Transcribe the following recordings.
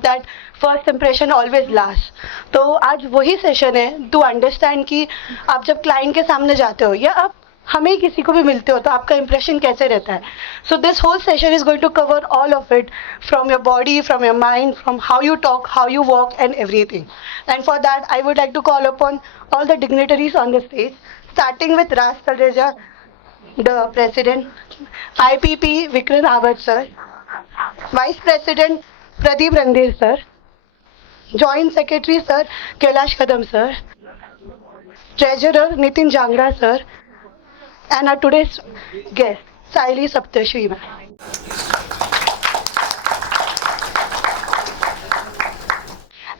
That first impression always last. तो आज वही सेशन है टू अंडरस्टैंड कि आप जब क्लाइंट के सामने जाते हो या आप हमें किसी को भी मिलते हो तो आपका इंप्रेशन कैसे रहता है. So this whole session is going to cover all of it, from your body, from your mind, from how you talk, how you walk, and everything. And for that, I would like to call upon all the dignitaries on the stage, starting with Raj Talreja, the President, IPP Vikram Awad sir, Vice President Pradeep Rangdir sir, Joint Secretary sir Kailash Kadam sir, Treasurer Nitin Jangra sir, and our today's guest Saili Saptashri ma'am.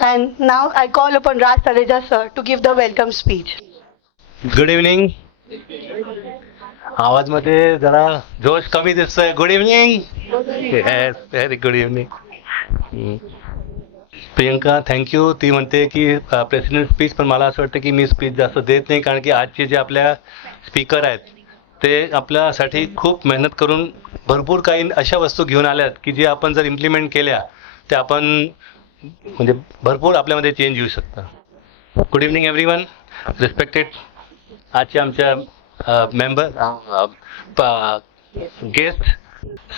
And now I call upon Raj Talreja sir to give the welcome speech. Good evening. आवाजमध्ये जरा जोश कमी दिसतोय. Good evening. Yes, very good evening. Priyanka thank you. ती म्हणते की president speech, पण मला असं वाटतं की मी स्पीच जास्त देत नाही, कारण की आजचे जे आपल्या स्पीकर आहेत ते आपल्यासाठी खूप मेहनत करून भरपूर काही अशा वस्तू घेऊन आल्यात की जे आपण जर इम्प्लिमेंट केल्या ते आपण म्हणजे भरपूर आपल्यामध्ये चेंज येऊ शकतं. Good evening everyone. रिस्पेक्टेड आजचे आमच्या मेंबर गेस्ट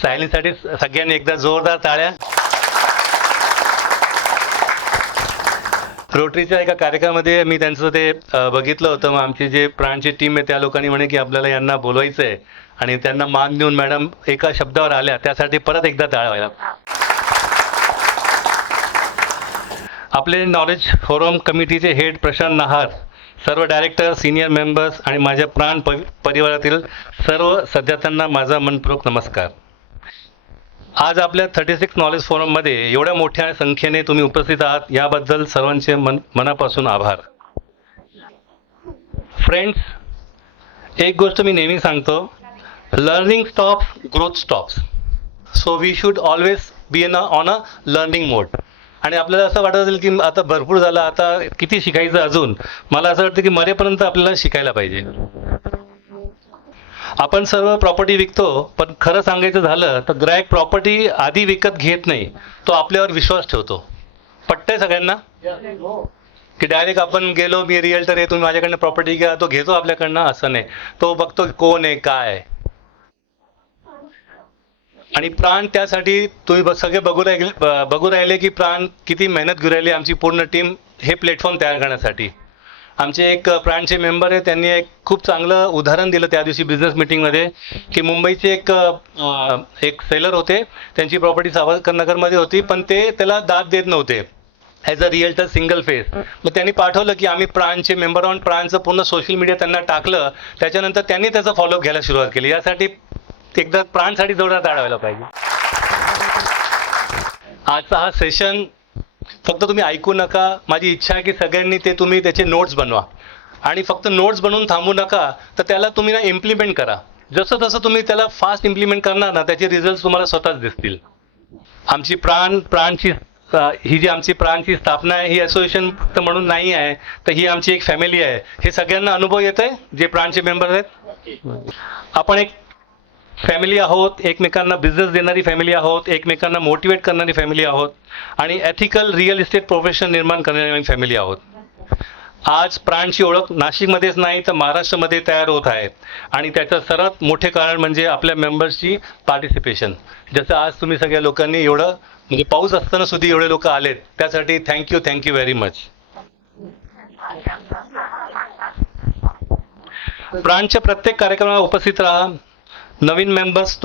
सायलीसाठी सगळ्यांनी एकदा जोरदार टाळ्या. रोटरीच्या एका कार्यक्रमामध्ये मी त्यांचं ते बघितलं होतं. मग आमची जे प्राणची टीम आहे त्या लोकांनी म्हणे की आपल्याला यांना बोलवायचं आहे आणि त्यांना मान देऊन मॅडम एका शब्दावर आल्या, त्यासाठी परत एकदा टाळ्या व्हायला. आपले नॉलेज फोरम कमिटीचे हेड प्रशांत नहार, सर्व डायरेक्टर, सिनियर मेंबर्स आणि माझ्या प्राण परिवारातील सर्व सदस्यांना माझा मनपूर्वक नमस्कार. आज आपल्या 36 नॉलेज फोरममध्ये एवढ्या मोठ्या संख्येने तुम्ही उपस्थित आहात याबद्दल सर्वांचे मनापासून आभार. फ्रेंड्स, एक गोष्ट मी नेहमी सांगतो, learning stops, growth stops. So we should always be on a learning mode. आणि आपल्याला असं वाटत असेल की आता भरपूर झालं, आता किती शिकायचं अजून. मला असं वाटतं की मरेपर्यंत आपल्याला शिकायला पाहिजे. आपण सर्व प्रॉपर्टी विकतो, पण खरं सांगायचं झालं तर ग्राहक प्रॉपर्टी आधी विकत घेत नाही, तो आपल्यावर विश्वास ठेवतो. पटतंय सगळ्यांना की डायरेक्ट आपण गेलो, मी रिअल्टर आहे, तुम्ही माझ्याकडनं प्रॉपर्टी घ्या, तो घेतो आपल्याकडनं? असं नाही. तो बघतो कोण आहे, काय आहे. आणि प्राण त्यासाठी तुम्ही सगळे बघू राहिले की प्राण किती मेहनत घेऊ राहिली, आमची पूर्ण टीम हे प्लॅटफॉर्म तयार करण्यासाठी. आमचे एक प्राणचे मेंबर आहे, त्यांनी एक खूप चांगलं उदाहरण दिलं त्या दिवशी बिझनेस मीटिंगमध्ये की मुंबईचे एक सेलर होते, त्यांची प्रॉपर्टी सावरकर नगरमध्ये होती, पण ते त्याला दाद देत नव्हते as a realtor single phase. मग त्यांनी पाठवलं की आम्ही प्राणचे मेंबर ऑन प्राणचं पूर्ण सोशल मीडिया त्यांना टाकलं. त्याच्यानंतर त्यांनी त्याचा फॉलोअप घ्यायला सुरुवात केली. यासाठी एकदा प्राणसाठी जोरदार टाळायला पाहिजे. आजचा हा सेशन फक्त तुम्ही ऐकू नका. माझी इच्छा आहे की सगळ्यांनी ते तुम्ही त्याचे नोट्स बनवा आणि फक्त नोट्स बनवून थांबू नका, तर त्याला तुम्ही ना इम्प्लिमेंट करा. जसं तसं तुम्ही त्याला फास्ट इम्प्लिमेंट करणार ना, त्याचे रिझल्ट तुम्हाला स्वतःच दिसतील. आमची प्राणची ही जी आमची प्राणची स्थापना आहे, ही असोसिएशन फक्त म्हणून नाही आहे, तर ही आमची एक फॅमिली आहे. हे सगळ्यांना अनुभव येत आहे जे प्राणचे मेंबर आहेत. आपण एक फॅमिली आहोत, एकमेकांना बिझनेस देणारी फॅमिली आहोत, एकमेकांना मोटिवेट करणारी फॅमिली आहोत आणि एथिकल रिअल इस्टेट प्रोफेशन निर्माण करणारी फॅमिली आहोत. आज प्राणची ओळख नाशिकमध्येच नाही तर महाराष्ट्रामध्ये तयार होत आहे आणि त्याचं सर्वात मोठे कारण म्हणजे आपल्या मेंबर्सची पार्टिसिपेशन. जसं आज तुम्ही सगळ्या लोकांनी एवढं म्हणजे पाऊस असताना सुद्धा एवढे लोक आलेत, त्यासाठी थँक्यू व्हेरी मच. प्राणच्या प्रत्येक कार्यक्रमाला उपस्थित राहा. नवीन मेंबर्स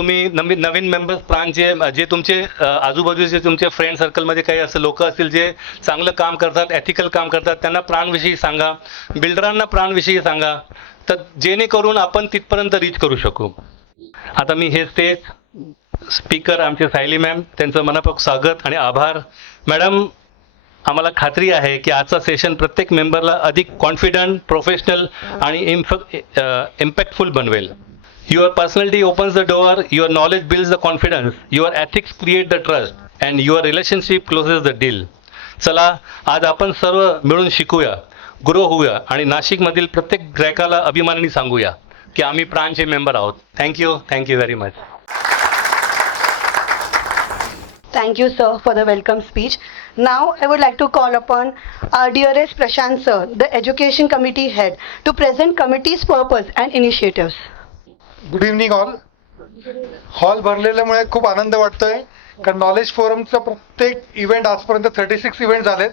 प्राणचे जे तुमचे आजूबाजूचे तुमचे फ्रेंड सर्कलमध्ये काही असं लोक असतील जे चांगलं काम करतात, एथिकल काम करतात, त्यांना प्राणविषयी सांगा. बिल्डरांना प्राणविषयी सांगा, तर जेणेकरून आपण तिथपर्यंत रीच करू शकू. आता मी हे स्टेज स्पीकर आमचे सायली मॅम, त्यांचं मनापासून स्वागत आणि आभार. मॅडम, आम्हाला खात्री आहे की आजचा सेशन प्रत्येक मेंबरला अधिक कॉन्फिडंट, प्रोफेशनल आणि इम्पॅक्टफुल बनवेल. Your personality opens the door, your knowledge builds the confidence, your ethics create the trust, and your relationship closes the deal. चला, आज आपण सर्व मिळून शिकूया, ग्रो होऊया आणि नाशिकमधील प्रत्येक ग्राहकाला अभिमानाने सांगूया की आम्ही प्राणचे मेंबर आहोत. Thank you very much. Thank you, sir, for the welcome speech. Now, I would like to call upon our dearest Prashant, sir, the Education Committee head, to present committee's purpose and initiatives. Good evening all. Hall भरलेल्यामुळे खूप आनंद वाटतोय कारण knowledge फोरमचा प्रत्येक event आजपर्यंत 36 event झालेत,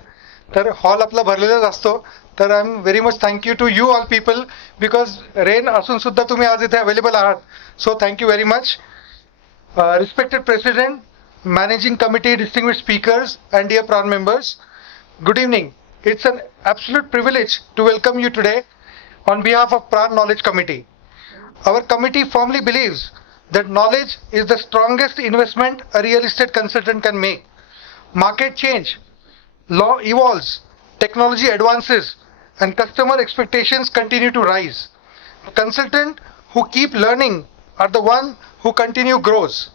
तर hall आपला भरलेलाच असतो. तर I am very much thank you to you all people because rain असून सुद्धा तुम्ही आज इथे अवेलेबल आहात. So thank you very much. Respected president, managing committee, distinguished speakers and dear proud members, good evening. It's an absolute privilege to welcome you today on behalf of Pran Knowledge Committee. Our committee firmly believes that knowledge is the strongest investment a real estate consultant can make. Market change, law evolves, technology advances, and customer expectations continue to rise. Consultants who keep learning are the one who continue grows.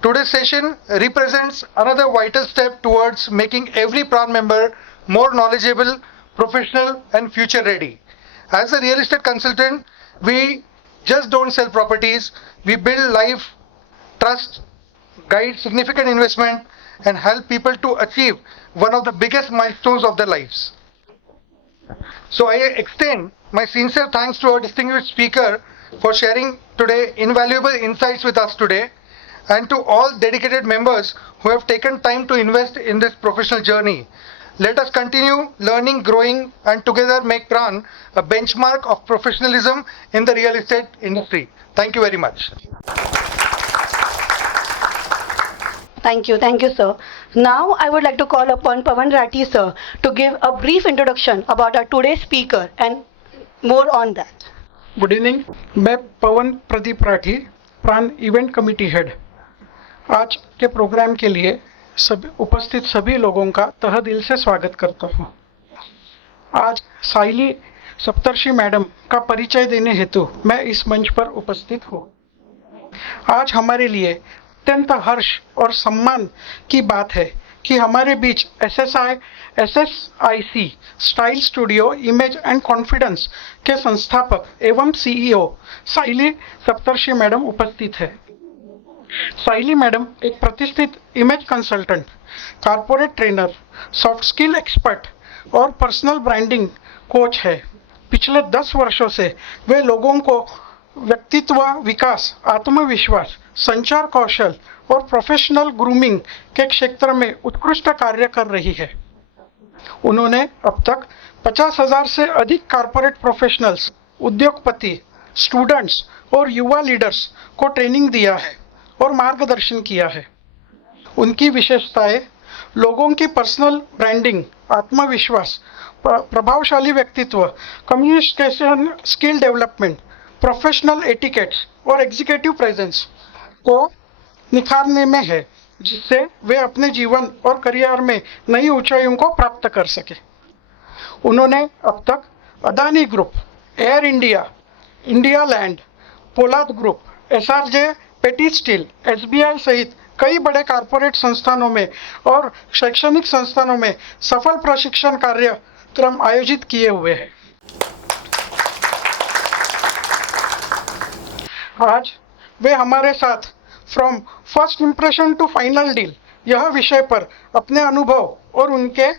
Today's session represents another vital step towards making every Pran member more knowledgeable, professional, and future ready. As a real estate consultant, we just don't sell properties, we build life, trust, guide significant investment, and help people to achieve one of the biggest milestones of their lives. So I extend my sincere thanks to our distinguished speaker for sharing today invaluable insights with us today, and to all dedicated members who have taken time to invest in this professional journey. Let us continue learning, growing, and together make Pran a benchmark of professionalism in the real estate industry. Thank you very much. Thank you, sir. Now, I would like to call upon Pawan Rathi, sir, to give a brief introduction about our today's speaker and more on that. Good evening. मैं पवन प्रदीप राठी, प्राण event committee head. आज के programme के लिए सभी उपस्थित सभी लोगों का तह दिल से स्वागत करता हूँ. आज साइली सप्तर्षि मैडम का परिचय देने हेतु मैं इस मंच पर उपस्थित हूँ. आज हमारे लिए अत्यंत हर्ष और सम्मान की बात है कि हमारे बीच SSIC style studio image and confidence के संस्थापक एवं सीईओ साइली सप्तर्षि मैडम उपस्थित है. साइली मैडम एक प्रतिष्ठित image consultant, corporate trainer, soft skill expert और पर्सनल ब्रांडिंग कोच है. पिछले 10 वर्षों से वे लोगों को व्यक्तित्व विकास, आत्मविश्वास, संचार कौशल और प्रोफेशनल ग्रूमिंग के क्षेत्र में उत्कृष्ट कार्य कर रही है. उन्होंने अब तक 50,000 से अधिक कारपोरेट प्रोफेशनल्स, उद्योगपति, स्टूडेंट्स और युवा लीडर्स को ट्रेनिंग दिया है और मार्गदर्शन किया है. उनकी विशेषताएं लोगों की पर्सनल ब्रांडिंग, आत्मविश्वास, प्रभावशाली व्यक्तित्व, communication skill development, professional etiquettes और एग्जीक्यूटिव प्रेजेंस को निखारने में है, जिससे वे अपने जीवन और करियर में नई ऊंचाइयों को प्राप्त कर सके. उन्होंने अब तक Adani group, air India, India land, पोलाद ग्रुप, SRJ पेटी स्टील, SBI सहित कई बड़े कारपोरेट संस्थानों में और शैक्षणिक संस्थानों में सफल प्रशिक्षण कार्यक्रम आयोजित किए हुए हैं. आज वे हमारे साथ from first impression to final deal यह विषय पर अपने अनुभव और उनके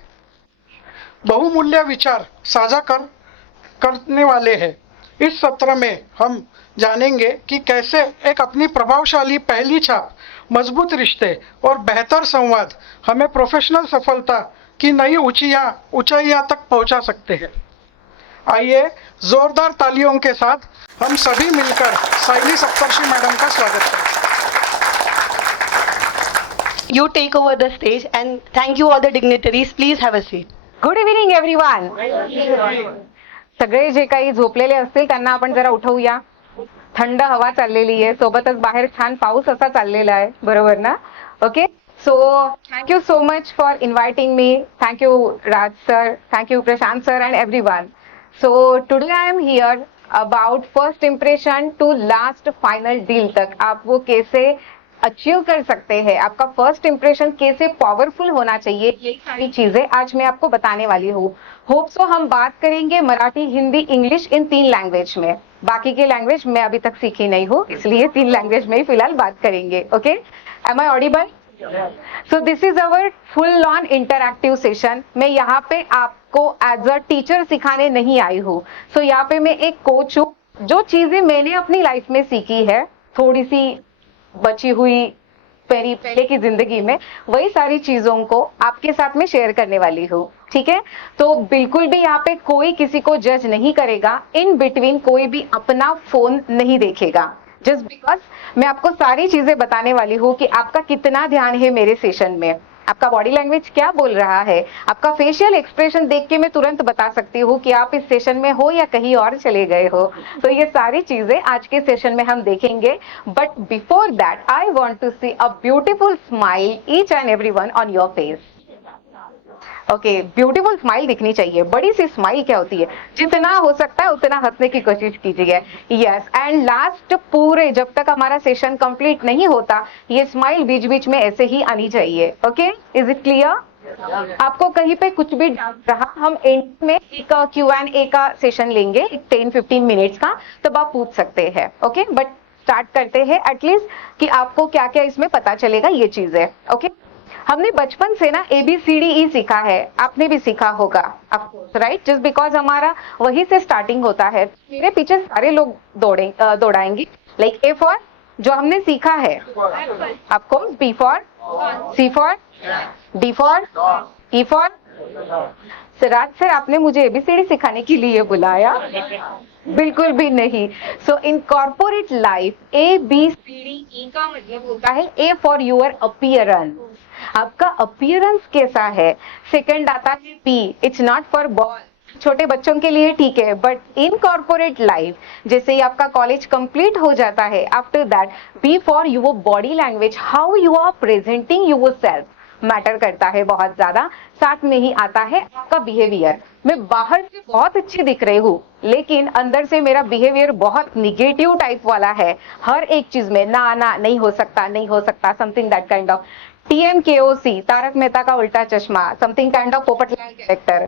बहुमूल्य विचार साझा करने वाले हैं. इस सत्र में हम जानेंगे कि कैसे एक अपनी प्रभावशाली पहली छाप, मजबूत रिश्ते और बेहतर संवाद हमें प्रोफेशनल सफलता की नई ऊंचाइयां तक पहुंचा सकते हैं. आइए जोरदार तालियों के साथ हम सभी मिलकर साइली सप्तर्षि मैडम का स्वागत करें. You take over the stage and thank you all the dignitaries. Please have a seat. Good evening everyone. सगळे जे काही झोपलेले असतील त्यांना आपण जरा उठवूया. थंड हवा चाललेली आहे, सोबतच बाहेर छान पाऊस असा चाललेला आहे, बरोबर ना? Okay, so thank you so much for inviting me. Thank you Raj sir, thank you Prashant sir and everyone. So today I am here about first impression to last final deal तक आप वो कैसे अचीव कर सकते हैं, आपका फर्स्ट इंप्रेशन कैसे powerful होना चाहिए, ये सारी चीजें आज मैं आपको बताने वाली हूँ. होप सो हम बात करेंगे Marathi, Hindi, English in 3 language में. बाकी के लैंग्वेज मैं अभी तक सीखी नहीं हूँ, इसलिए 3 लैंग्वेज में ही फिलहाल बात करेंगे. Okay, am I audible? So this is our full on interactive session. मैं यहाँ पे आपको एज अ टीचर सिखाने नहीं आई हूँ. सो यहाँ पे मैं एक कोच हूँ. जो चीजें मैंने अपनी लाइफ में सीखी है, थोड़ी सी बची हुई पहले की जिंदगी में, वही सारी चीजों को आपके साथ में शेयर करने वाली हूँ. ठीक है, तो बिल्कुल भी यहाँ पे कोई किसी को जज नहीं करेगा. इन बिटवीन कोई भी अपना फोन नहीं देखेगा. जस्ट बिकॉज मैं आपको सारी चीजें बताने वाली हूँ कि आपका कितना ध्यान है मेरे सेशन में, आपका बॉडी लैंग्वेज क्या बोल रहा है, आपका फेशियल एक्सप्रेशन देख के मैं तुरंत बता सकती हूँ कि आप इस सेशन में हो या कहीं और चले गए हो. तो ये सारी चीजें आज के सेशन में हम देखेंगे. But before that I want to see a beautiful smile each and everyone on your face. Okay, beautiful smile दिखनी चाहिए. बड़ी सी स्माइल क्या होती है, जितना हो सकता है उतना हंसने की कोशिश कीजिए. यस, एंड लास्ट पूरे जब तक हमारा सेशन कंप्लीट नहीं होता, ये स्माइल बीच बीच में ऐसे ही आनी चाहिए. Okay, is it clear? आपको कहीं पे कुछ भी डाउट रहा, हम एंड में एक Q&A का सेशन लेंगे, एक 10-15 मिनट्स का, तब आप पूछ सकते हैं. ओके, बट स्टार्ट करते हैं एटलीस्ट कि आपको क्या क्या इसमें पता चलेगा ये चीजें. ओके, हमने बचपन से ना ABCDE सीखा है, आपने भी सीखा होगा ऑफकोर्स, राइट? जस्ट बिकॉज हमारा वही से स्टार्टिंग होता है. मेरे पीछे सारे लोग दौड़ाएंगे. लाइक A फॉर जो हमने सीखा है, of course. B for, C for, D for, E for. Siraj sir, आपने मुझे ABCD सिखाने के लिए बुलाया? बिल्कुल भी नहीं. So in corporate life ABCDE का मतलब होता है A फॉर योर अपीयरेंस. आपका अपीयरेंस कैसा है. सेकंड आता है P, it's not for boy. छोटे बच्चों के लिए ठीक है, बट इन कॉर्पोरेट लाइफ जैसे ही आपका कॉलेज कंप्लीट हो जाता है, after that B for your body language, how you are presenting yourself matter करता है बहुत ज्यादा. साथ में ही आता है आपका बिहेवियर. मैं बाहर से बहुत अच्छी दिख रही हूँ, लेकिन अंदर से मेरा बिहेवियर बहुत निगेटिव टाइप वाला है. हर एक चीज में ना ना, नहीं हो सकता, नहीं हो सकता, something that kind of. TMKOC, तारक मेहता का उल्टा चश्मा, something kind of Popatlal character,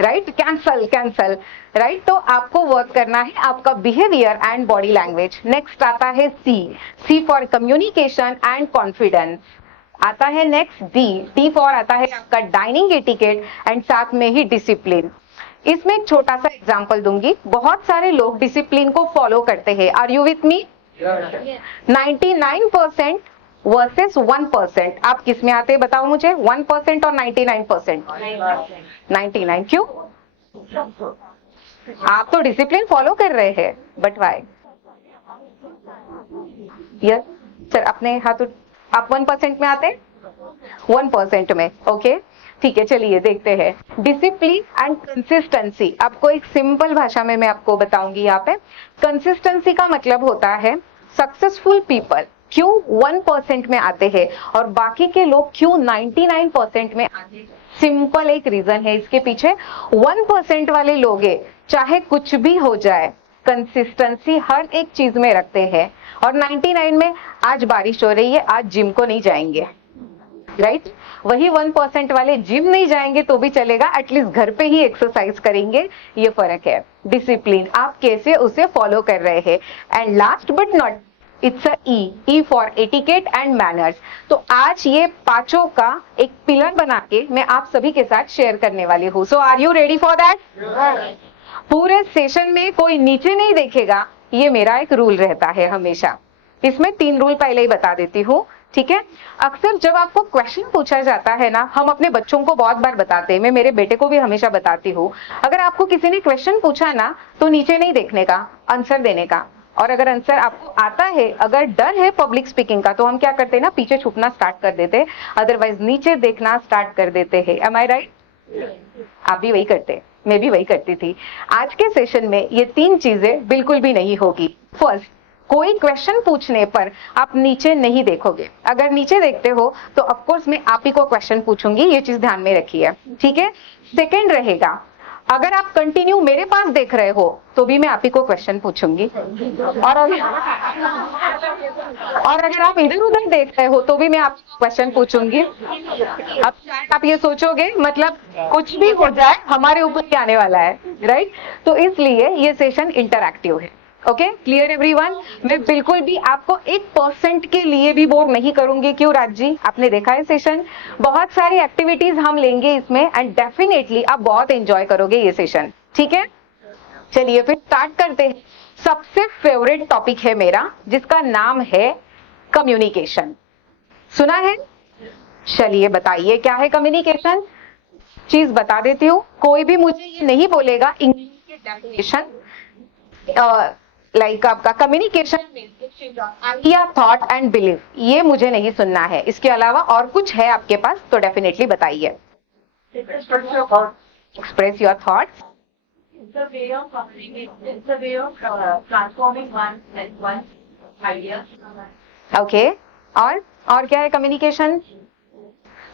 right? Cancel, right? तो आपको वर्क करना है आपका behaviour end body language. Next आता है C for communication end confidence. आता है नेक्स्ट D फॉर आता है आपका डाइनिंग एटिकेट एंड साथ में ही डिसिप्लिन. इसमें एक छोटा सा एग्जांपल दूंगी. बहुत सारे लोग डिसिप्लिन को फॉलो करते हैं. Are you with me? 99% versus 1%. आप किस में आते हैं बताओ मुझे, 1% और 99%? 99. क्यों? आप तो डिसिप्लिन फॉलो कर रहे हैं, बट वाई? यस सर, अपने हाथ आप 1% में आते हैं? 1% में. ओके, ठीक है, चलिए देखते हैं. डिसिप्लिन एंड कंसिस्टेंसी, आपको एक सिंपल भाषा में मैं आपको बताऊंगी. यहाँ पे कंसिस्टेंसी का मतलब होता है सक्सेसफुल पीपल क्यों 1% में आते हैं और बाकी के लोग क्यों 99% में आते हैं. सिंपल एक रीजन है इसके पीछे. 1% वाले लोग चाहे कुछ भी हो जाए, कंसिस्टेंसी हर एक चीज में रखते हैं. और 99 में आज बारिश हो रही है, आज जिम को नहीं जाएंगे, राइट? वही 1% वाले जिम नहीं जाएंगे तो भी चलेगा, एटलीस्ट घर पे ही एक्सरसाइज करेंगे. ये फर्क है. डिसिप्लिन आप कैसे उसे फॉलो कर रहे हैं. End last but not, it's a E for etiquette end manners. तो आज ये पांचों का एक पिलर बना के मैं आप सभी के साथ शेयर करने वाली हूँ. So are you ready for that? पूरे सेशन में कोई नीचे नहीं देखेगा, ये मेरा एक रूल रहता है हमेशा. इसमें 3 रूल पहले ही बता देती हूँ, ठीक है? अक्सर जब आपको क्वेश्चन पूछा जाता है ना, हम अपने बच्चों को बहुत बार बताते हैं, मैं मेरे बेटे को भी हमेशा बताती हूँ, अगर आपको किसी ने क्वेश्चन पूछा ना, तो नीचे नहीं देखने का, आंसर देने का. और अगर आंसर आपको आता है, अगर डर है पब्लिक स्पीकिंग का, तो हम क्या करते हैं ना, पीछे छुपना स्टार्ट कर देते हैं, अदरवाइज नीचे देखना स्टार्ट कर देते हैं. एम आई राइट? आप भी वही करते, मैं भी वही करती थी. आज के सेशन में ये 3 चीजें बिल्कुल भी नहीं होगी. फर्स्ट, कोई क्वेश्चन पूछने पर आप नीचे नहीं देखोगे. अगर नीचे देखते हो तो ऑफकोर्स मैं आप ही को क्वेश्चन पूछूंगी, ये चीज ध्यान में रखिए, ठीक है? सेकंड रहेगा, अगर आप कंटिन्यू मेरे पास देख रहे हो तो भी मैं आप ही को क्वेश्चन पूछूंगी. और अगर आप इधर उधर देख रहे हो तो भी मैं आपको क्वेश्चन पूछूंगी. अब शायद आप ये सोचोगे, मतलब कुछ भी हो जाए हमारे ऊपर ही आने वाला है, राइट? तो इसलिए ये सेशन इंटरैक्टिव है. Okay, clear everyone? मैं बिल्कुल भी आपको 1% के लिए भी बोर नहीं करूंगी। क्यों राज जी, आपने देखा है सेशन, बहुत सारी एक्टिविटीज हम लेंगे इसमें एंड डेफिनेटली आप बहुत एंजॉय करोगे ये सेशन, ठीक है? चलिए फिर स्टार्ट करते हैं। सबसे फेवरेट टॉपिक है मेरा, जिसका नाम है कम्युनिकेशन। सुना है? चलिए बताइए क्या है कम्युनिकेशन। चीज बता देती हूँ, कोई भी मुझे ये नहीं बोलेगा इंग्लिश के डेफिनेशन लाइक आपका communication idea, thought end belief, ये मुझे नहीं सुनना है। इसके अलावा और कुछ है आपके पास तो डेफिनेटली बताइए। Express your thoughts. It's a way of communicating. It's a way of transforming one's ideas. Okay, और क्या है कम्युनिकेशन?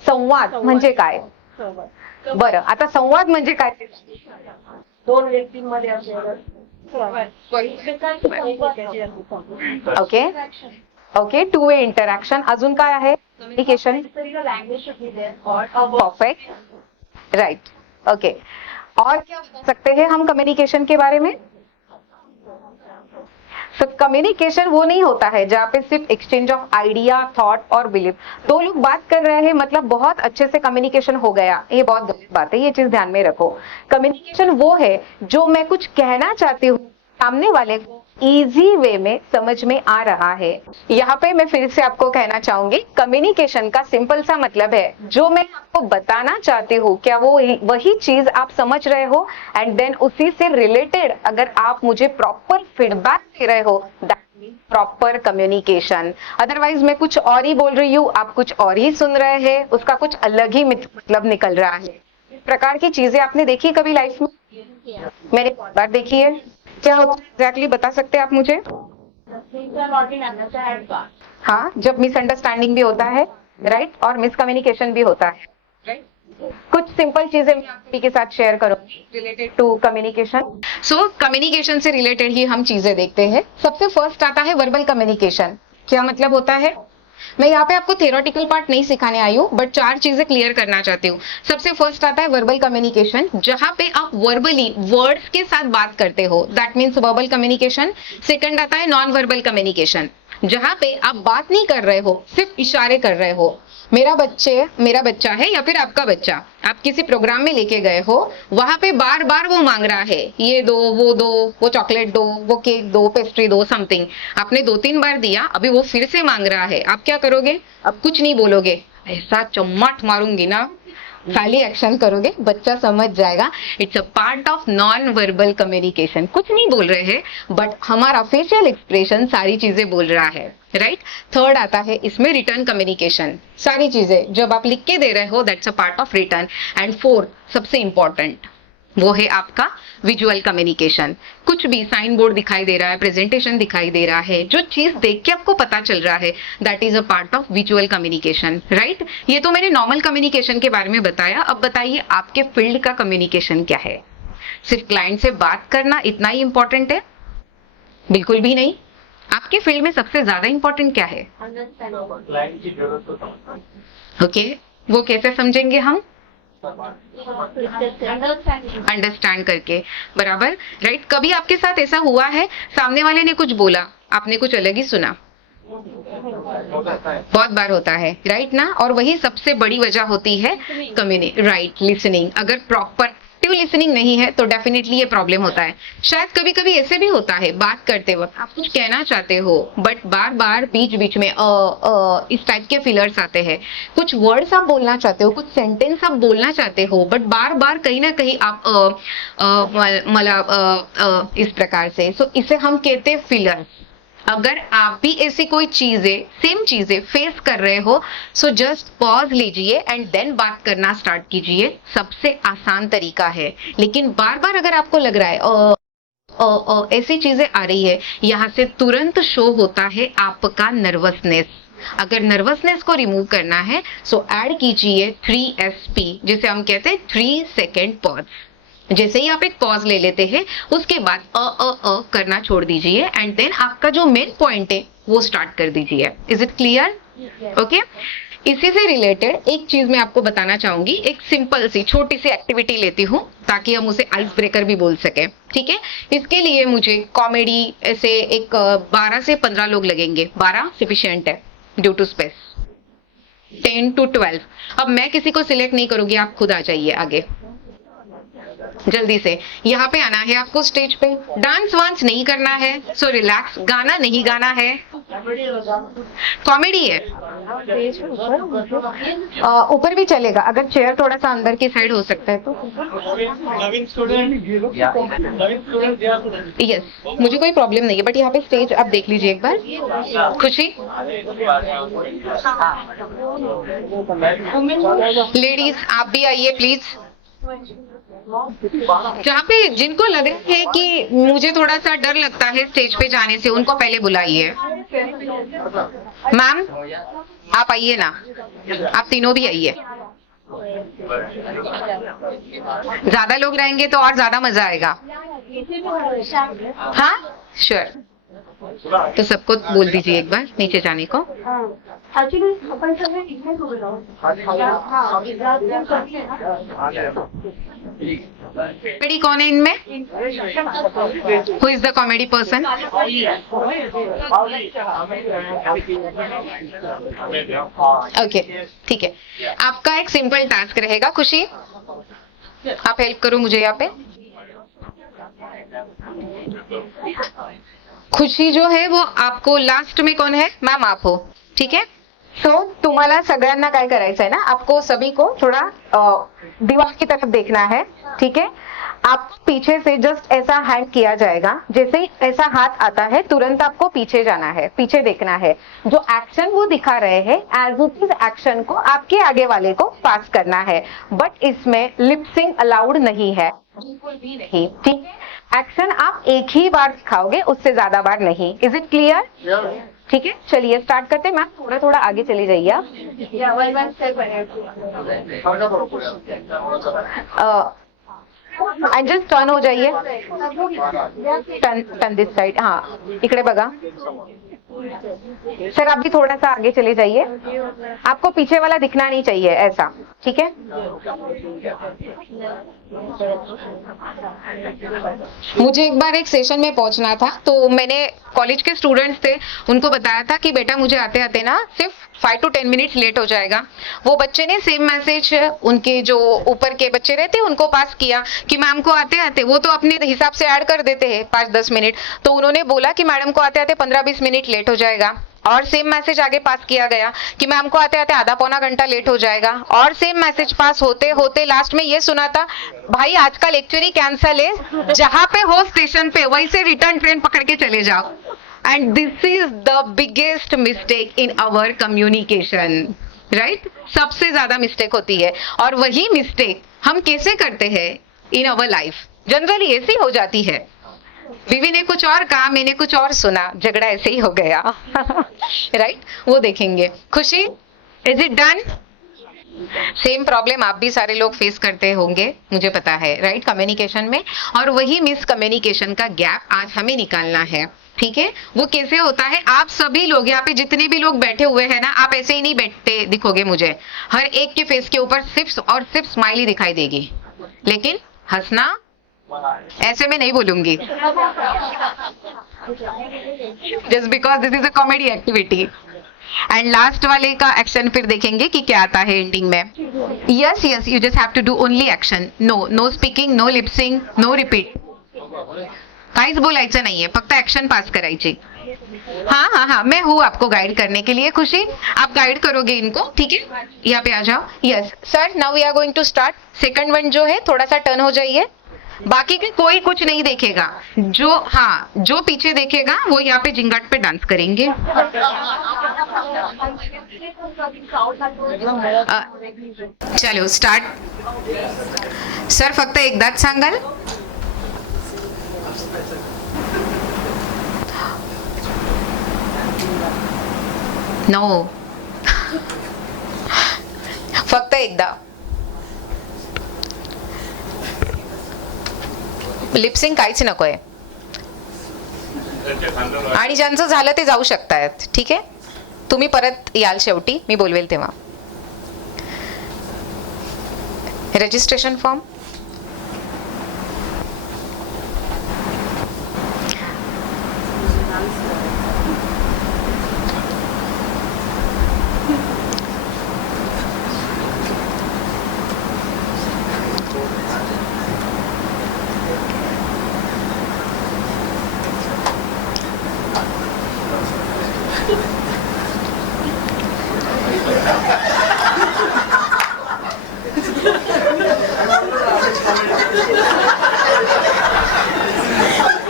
संवाद म्हणजे काय? बरं, आता संवाद म्हणजे काय? दोन व्यक्तींमध्ये असलेलं okay okay, two way interaction. अजून काय आहे communication? Language should be there और परफेक्ट, राइट, ओके. और क्या बता सकते हैं हम कम्युनिकेशन के बारे में? तो कम्युनिकेशन वो नहीं होता है जहाँ पे सिर्फ एक्सचेंज ऑफ आइडिया, थॉट और बिलीफ, दो लोग बात कर रहे हैं मतलब बहुत अच्छे से कम्युनिकेशन हो गया, ये बहुत गलत बात है, ये चीज ध्यान में रखो. कम्युनिकेशन वो है जो मैं कुछ कहना चाहती हूँ, सामने वाले को इजी वे में समझ में आ रहा है. यहाँ पे मैं फिर से आपको कहना चाहूंगी, कम्युनिकेशन का सिंपल सा मतलब है जो मैं आपको बताना चाहती हूँ क्या वो वही चीज आप समझ रहे हो, एंड देन उसी से रिलेटेड अगर आप मुझे प्रॉपर फीडबैक दे रहे हो, that means proper communication. Otherwise मैं कुछ और ही बोल रही हूँ, आप कुछ और ही सुन रहे हैं, उसका कुछ अलग ही मतलब निकल रहा है. इस प्रकार की चीजें आपने देखी कभी लाइफ में? मैंने बहुत बार देखी है. क्या होता है एग्जैक्टली बता सकते हैं आप मुझे? हाँ, जब मिसअंडरस्टैंडिंग भी होता है, राइट, और मिसकम्युनिकेशन भी होता है, राइट. कुछ सिंपल चीजें मैं आप के साथ शेयर करूंगी related to communication. So communication से रिलेटेड ही हम चीजें देखते हैं. सबसे फर्स्ट आता है वर्बल कम्युनिकेशन. क्या मतलब होता है? मैं यहाँ पे आपको थियोरेटिकल पार्ट नहीं सिखाने आई हूँ, बट 4 चीजें क्लियर करना चाहती हूँ. सबसे फर्स्ट आता है वर्बल कम्युनिकेशन, जहां पे आप वर्बली वर्ड्स के साथ बात करते हो, that means verbal communication. Second आता है नॉन वर्बल कम्युनिकेशन, जहां पे आप बात नहीं कर रहे हो, सिर्फ इशारे कर रहे हो. मेरा बच्चा है या फिर आपका बच्चा, आप किसी प्रोग्राम में लेके गए हो, वहां पे बार बार वो मांग रहा है, ये दो, वो चॉकलेट दो, वो केक दो, पेस्ट्री दो, समथिंग. आपने 2-3 बार दिया, अभी वो फिर से मांग रहा है. आप क्या करोगे? अब कुछ नहीं बोलोगे, ऐसा चम्मट मारूंगी ना, खाली एक्शन करोगे, बच्चा समझ जाएगा. It's a part of non verbal communication. कुछ नहीं बोल रहे हैं बट हमारा फेशियल एक्सप्रेशन सारी चीजें बोल रहा है, राइट. थर्ड आता है इसमें रिटर्न कम्युनिकेशन. सारी चीजें जब आप लिख के दे रहे हो, that's a part of return. End fourth सबसे इंपॉर्टेंट वो है आपका विजुअल कम्युनिकेशन. कुछ भी साइन बोर्ड दिखाई दे रहा है, प्रेजेंटेशन दिखाई दे रहा है, जो चीज देख के आपको पता चल रहा है, that is a part of visual communication, right. ये तो मैंने नॉर्मल कम्युनिकेशन के बारे में बताया. अब बताइए आपके फील्ड का कम्युनिकेशन क्या है? सिर्फ क्लाइंट से बात करना इतना ही इंपॉर्टेंट है? बिल्कुल भी नहीं. आपके फील्ड में सबसे ज्यादा इंपॉर्टेंट क्या है? ओके, वो कैसे समझेंगे हम? अंडरस्टैंड करके, बराबर, राइट. कभी आपके साथ ऐसा हुआ है, सामने वाले ने कुछ बोला, आपने कुछ अलग ही सुना? बहुत बार होता है, राइट ना. और वही सबसे बड़ी वजह होती है राइट, लिसनिंग. अगर प्रॉपर लिसनिंग नहीं है तो डेफिनेटली ये प्रॉब्लम होता है. शायद कभी कभी ऐसे भी होता है, बात करते वक्त आप कुछ कहना चाहते हो but bar bar beach beach में इस टाइप के फिलर्स आते हैं. कुछ वर्ड्स आप बोलना चाहते हो, कुछ सेंटेंस आप बोलना चाहते हो, बट बार बार कहीं ना कहीं आप इस प्रकार से. सो इसे हम कहते हैं फिलर्स. अगर आप भी ऐसी कोई सेम चीजें फेस कर रहे हो, सो जस्ट पॉज लीजिए एंड देन बात करना स्टार्ट कीजिए. सबसे आसान तरीका है. लेकिन बार बार अगर आपको लग रहा है ऐसी चीजें आ रही है, यहाँ से तुरंत शो होता है आपका नर्वसनेस. अगर नर्वसनेस को रिमूव करना है सो ऐड कीजिए 3SP, जिसे हम कहते हैं 3 सेकेंड पॉज. जैसे ही आप एक पॉज ले लेते हैं, उसके बाद करना छोड़ दीजिए एंड देन आपका जो मेन पॉइंट है वो स्टार्ट कर दीजिए. Is it clear? ओके. इसी से रिलेटेड एक चीज मैं आपको बताना चाहूंगी, एक सिंपल सी छोटी सी एक्टिविटी लेती हूँ ताकि हम उसे आइस ब्रेकर भी बोल सके, ठीक है। इसके लिए मुझे कॉमेडी ऐसे एक 12 से 15 लोग लगेंगे, 12 सफिशिएंट है ड्यू टू स्पेस, 10 to 12। अब मैं किसी को सिलेक्ट नहीं करूंगी, आप खुद आ जाइए आगे जल्दी से। यहाँ पे आना है आपको स्टेज पे, डांस वांस नहीं करना है, सो रिलैक्स, गाना नहीं गाना है, कॉमेडी है। ऊपर भी चलेगा, अगर चेयर थोड़ा सा अंदर की साइड हो सकता है तो। यस, मुझे कोई प्रॉब्लम नहीं है, बट यहाँ पे स्टेज आप देख लीजिए एक बार। खुशी, लेडीज आप भी आइए प्लीज। जहाँ पे जिनको लग रहा है कि मुझे थोड़ा सा डर लगता है स्टेज पे जाने से, उनको पहले बुलाइए। मैम आप आइए ना, आप तीनों भी आइए। ज्यादा लोग रहेंगे तो और ज्यादा मजा आएगा। हाँ श्योर, तो सबको बोल दीजिए एक बार नीचे जाने को। एक्चुअली अपन सब में इतने हो कॉमेडी कौन है इनमें? Who is the comedy person? Okay ठीक है, आपका एक सिंपल टास्क रहेगा। खुशी आप हेल्प करो मुझे यहाँ पे। खुशी जो है वो आपको लास्ट में कौन है? मैम आप हो, ठीक है। सो तुम्हाला सगळ्यांना काय करायचं आहे ना, आपको सभी को थोड़ा दीवार की तरफ देखना है, ठीक है। आप पीछे से जस्ट ऐसा हैंड किया जाएगा, जैसे ही ऐसा हाथ आता है तुरंत आपको पीछे जाना है, पीछे देखना है। जो एक्शन वो दिखा रहे हैं एज इट इज एक्शन को आपके आगे वाले को पास करना है, बट इसमें लिपसिंग अलाउड नहीं है, बिल्कुल भी नहीं, ठीक है। एक्शन आप एक ही बार दिखाओगे, उससे ज्यादा बार नहीं। Is it clear? ठीक है, चलिए स्टार्ट करते हैं। मैम थोड़ा थोड़ा आगे चली जाइए आप। एंड जस्ट टर्न हो जाइए, टर्न दिस साइड। हाँ इकडे बघा सर, आप भी थोड़ा सा आगे चले जाइए, आपको पीछे वाला दिखना नहीं चाहिए ऐसा, ठीक है। मुझे एक बार एक सेशन में पहुंचना था, तो मैंने कॉलेज के स्टूडेंट्स थे उनको बताया था कि बेटा मुझे आते आते ना सिर्फ 5 to 10 मिनट्स लेट हो जाएगा। वो बच्चे ने सेम मैसेज उनके जो ऊपर के बच्चे रहते उनको पास किया कि मैम को आते आते, वो तो अपने हिसाब से ऐड कर देते हैं 5-10 मिनट, तो उन्होंने बोला कि मैडम को आते आते 15-20 मिनट लेट हो जाएगा। और सेम मैसेज आगे पास किया गया कि मैम को आते आते आधा पौना घंटा लेट हो जाएगा। और सेम मैसेज पास होते होते लास्ट में ये सुना था, भाई आज का लेक्चर ही कैंसल है, जहां पे हो स्टेशन पे वहीं से रिटर्न ट्रेन पकड़ के चले जाओ। And this is the biggest mistake in our communication, right. सबसे ज्यादा मिस्टेक होती है, और वही मिस्टेक हम कैसे करते हैं इन आवर लाइफ, जनरली ऐसी हो जाती है। बीवी ने कुछ और कहा, मैंने कुछ और सुना, झगड़ा ऐसे ही हो गया। राइट, वो देखेंगे। Khushi, is it done? Same problem आप भी सारे लोग फेस करते होंगे, मुझे पता है, राइट, कम्युनिकेशन में। और वही मिस कम्युनिकेशन का गैप आज हमें निकालना है, ठीक है। वो कैसे होता है, आप सभी लोग यहाँ पे जितने भी लोग बैठे हुए हैं ना, आप ऐसे ही नहीं बैठते दिखोगे मुझे। हर एक के फेस के ऊपर सिर्फ और सिर्फ स्माइली दिखाई देगी, लेकिन हंसना ऐसे में नहीं बोलूंगी, just because this is a comedy activity. End last वाले का एक्शन फिर देखेंगे कि क्या आता है एंडिंग में। Yes yes, you just have to do only action, no speaking, no lipsyncing, no repeat, काहीच बोलायचं नाहीये, फक्त ऍक्शन पास करायची। हाँ हाँ हाँ, मैं हूँ आपको गाइड करने के लिए। खुशी, आप गाइड करोगे इनको, ठीक है। यहाँ पे आ जाओ। Yes sir, now we are going to start. Second one जो है थोड़ा सा टर्न हो जाइए, बाकी के कोई कुछ नहीं देखेगा, जो पीछे देखेगा वो यहाँ पे जिंगाट पे डांस करेंगे। चलो स्टार्ट। सर फक्त एकदाच सांगाल? नो, फक्त एकदा। लिपसिंग काहीच नकोय, आणि ज्यांचं झालं ते जाऊ शकतायत, ठीक आहे। तुम्ही परत याल शेवटी, मी बोलवेल तेव्हा। Registration form.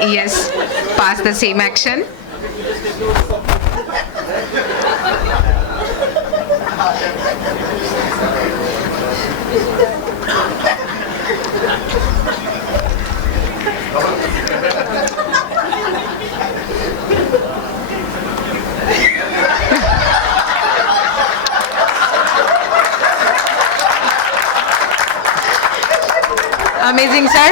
Yes, pass the same action. Amazing, sir.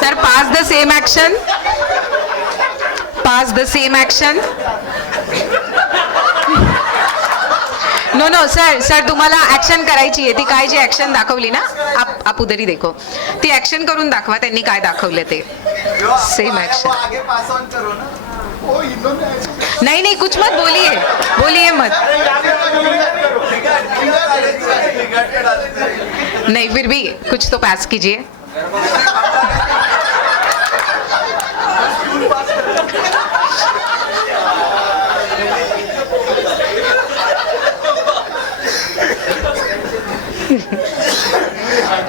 Sir, pass the same action. Pass the same action. No no sir sir तुम्हाला ऍक्शन करायची आहे. ती काय जी ऍक्शन दाखवली ना, आप उधर ही देखो, ती ऍक्शन करून दाखवा त्यांनी काय दाखवले ते. Same action. नहीं नहीं कुछ मत बोलिए, बोलिए मत. नहीं फिर भी कुछ तो पास कीजिए.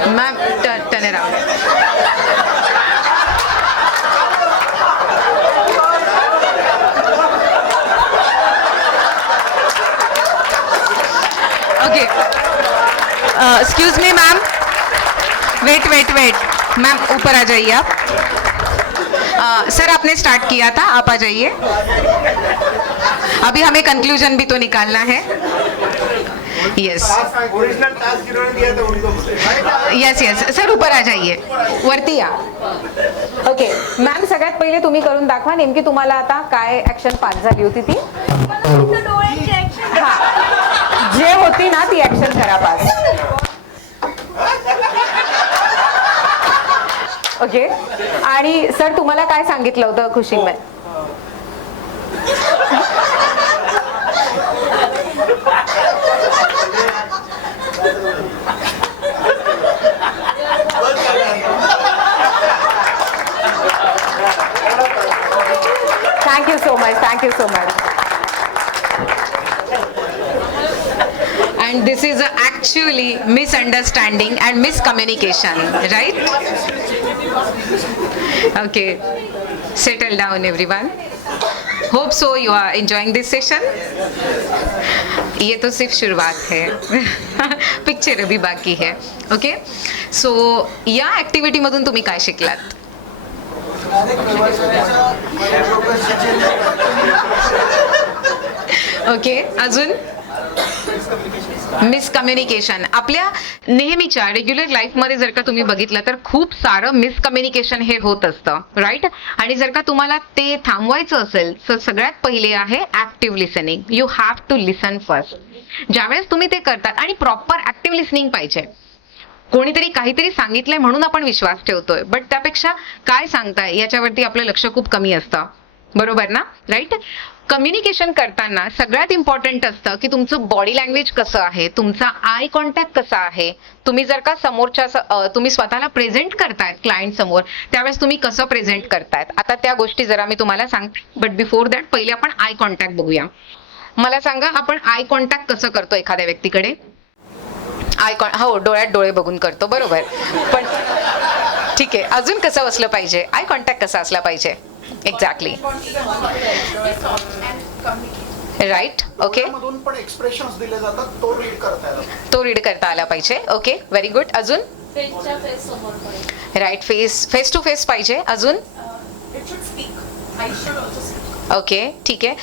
Ma'am turn around. Okay, excuse me ma'am, wait wait wait ma'am, ऊपर आ जाइए आप. सर आपने स्टार्ट किया था, आप आ जाइए. अभी हमें कंक्लूजन भी तो निकालना है. यस यस यस सर ऊपर आ जाइए, वरती या. ओके मॅम, सगळ्यात पहिले तुम्ही करून दाखवा नेमकी तुम्हाला आता काय ऍक्शन पास झाली होती ती. हा, जे होती ना ती ऍक्शन करा पास. ओके, आणि सर तुम्हाला काय सांगितलं होतं खुशी ma'am? Thank you so much. Thank you so much. And this is actually misunderstanding and miscommunication, right? Okay. Settle down, everyone. Hope so you are enjoying this session. ये तो सिर्फ शुरुआत है. पिक्चर अभी बाकी है. ओके, सो या activity मधून तुम्ही काय शिकलात? ओके, अजून मिसकम्युनिकेशन. आपल्या नेहमीच्या रेग्युलर लाईफमध्ये जर का तुम्ही बघितलं तर खूप सारं मिसकम्युनिकेशन हे होत असतं, राईट? आणि जर का तुम्हाला ते थांबवायचं असेल तर सगळ्यात पहिले आहे active listening. You have to listen first. ज्यावेळेस तुम्ही ते करतात, आणि प्रॉपर ऍक्टिव्ह लिसनिंग पाहिजे. कोणीतरी काहीतरी सांगितलंय म्हणून आपण विश्वास ठेवतोय, बट त्यापेक्षा काय सांगताय याच्यावरती आपलं लक्ष खूप कमी असतं, बरोबर ना? राईट? कम्युनिकेशन करताना सगळ्यात इम्पॉर्टंट असतं की तुमचं बॉडी लँग्वेज कसं आहे, तुमचा आय कॉन्टॅक्ट कसा आहे. तुम्ही जर का समोरच्या तुम्ही स्वतःला प्रेझेंट करतायत क्लायंट समोर, त्यावेळेस तुम्ही कसं प्रेझेंट करतायत. आता त्या गोष्टी जरा मी तुम्हाला सांगते, बट बिफोर दॅट पहिले आपण आय कॉन्टॅक्ट बघूया. मला सांगा, आपण आय कॉन्टॅक्ट कसं करतो एखाद्या व्यक्तीकडे? हो, डोळ्यात डोळे बघून करतो, बरोबर. पण ठीक आहे, अजून कसं असलं पाहिजे? आय कॉन्टॅक्ट कसा असला पाहिजे? Exactly, right. ओके, पण एक्सप्रेशन्स दिले जातात, तो रीड करता आला पाहिजे. Okay, very good. अजून? राईट, फेस टू फेस पाहिजे. अजून? ओके, ठीक आहे.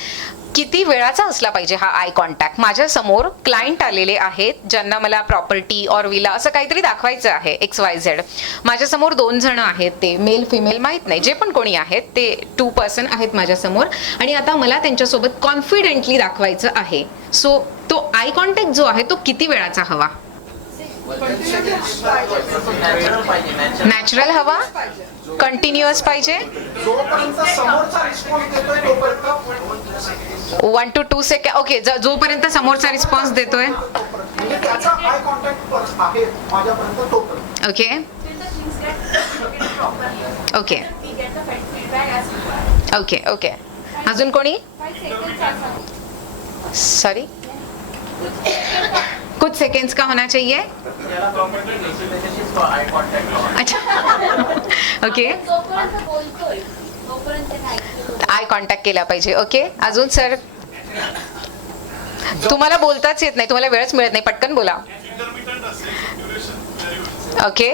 किती वेळाचा असला पाहिजे हा आय कॉन्टॅक्ट? माझ्या समोर क्लायंट आलेले आहेत ज्यांना मला प्रॉपर्टी और विला असं काहीतरी दाखवायचं आहे, XYZ. माझ्या समोर 2 जण आहेत, ते मेल फिमेल माहित नाही, जे पण कोणी आहेत ते 2 पर्सन आहेत माझ्या समोर, आणि आता मला त्यांच्यासोबत कॉन्फिडेंटली दाखवायचं आहे. सो तो आय कॉन्टॅक्ट जो आहे तो किती वेळाचा हवा? नॅचरल हवा, कंटिन्युअस पाहिजे, जोपर्यंत समोरचा रिस्पॉन्स देतोय तोपर्यंत 1 to 2 सेकंड. ओके, जोपर्यंत समोरचा रिस्पॉन्स देतोय. म्हणजे त्याचा आय कॉन्टॅक्ट आहे माझ्यापर्यंत तोपर्यंत. Okay Till the things get properly, okay we get the feedback as required. Okay okay. अजून कोणी? 5 seconds are sufficient. सॉरी, कुछ सेकेंड्स का होना चाहिए. अच्छा. ओके, जोपर्यंत बोलतोय तोपर्यंत ऐकतोय. आय कॉन्टॅक्ट केला पाहिजे. ओके, अजून सर? तुम्हाला बोलताच येत नाही, तुम्हाला वेळच मिळत नाही, पटकन बोला. ओके,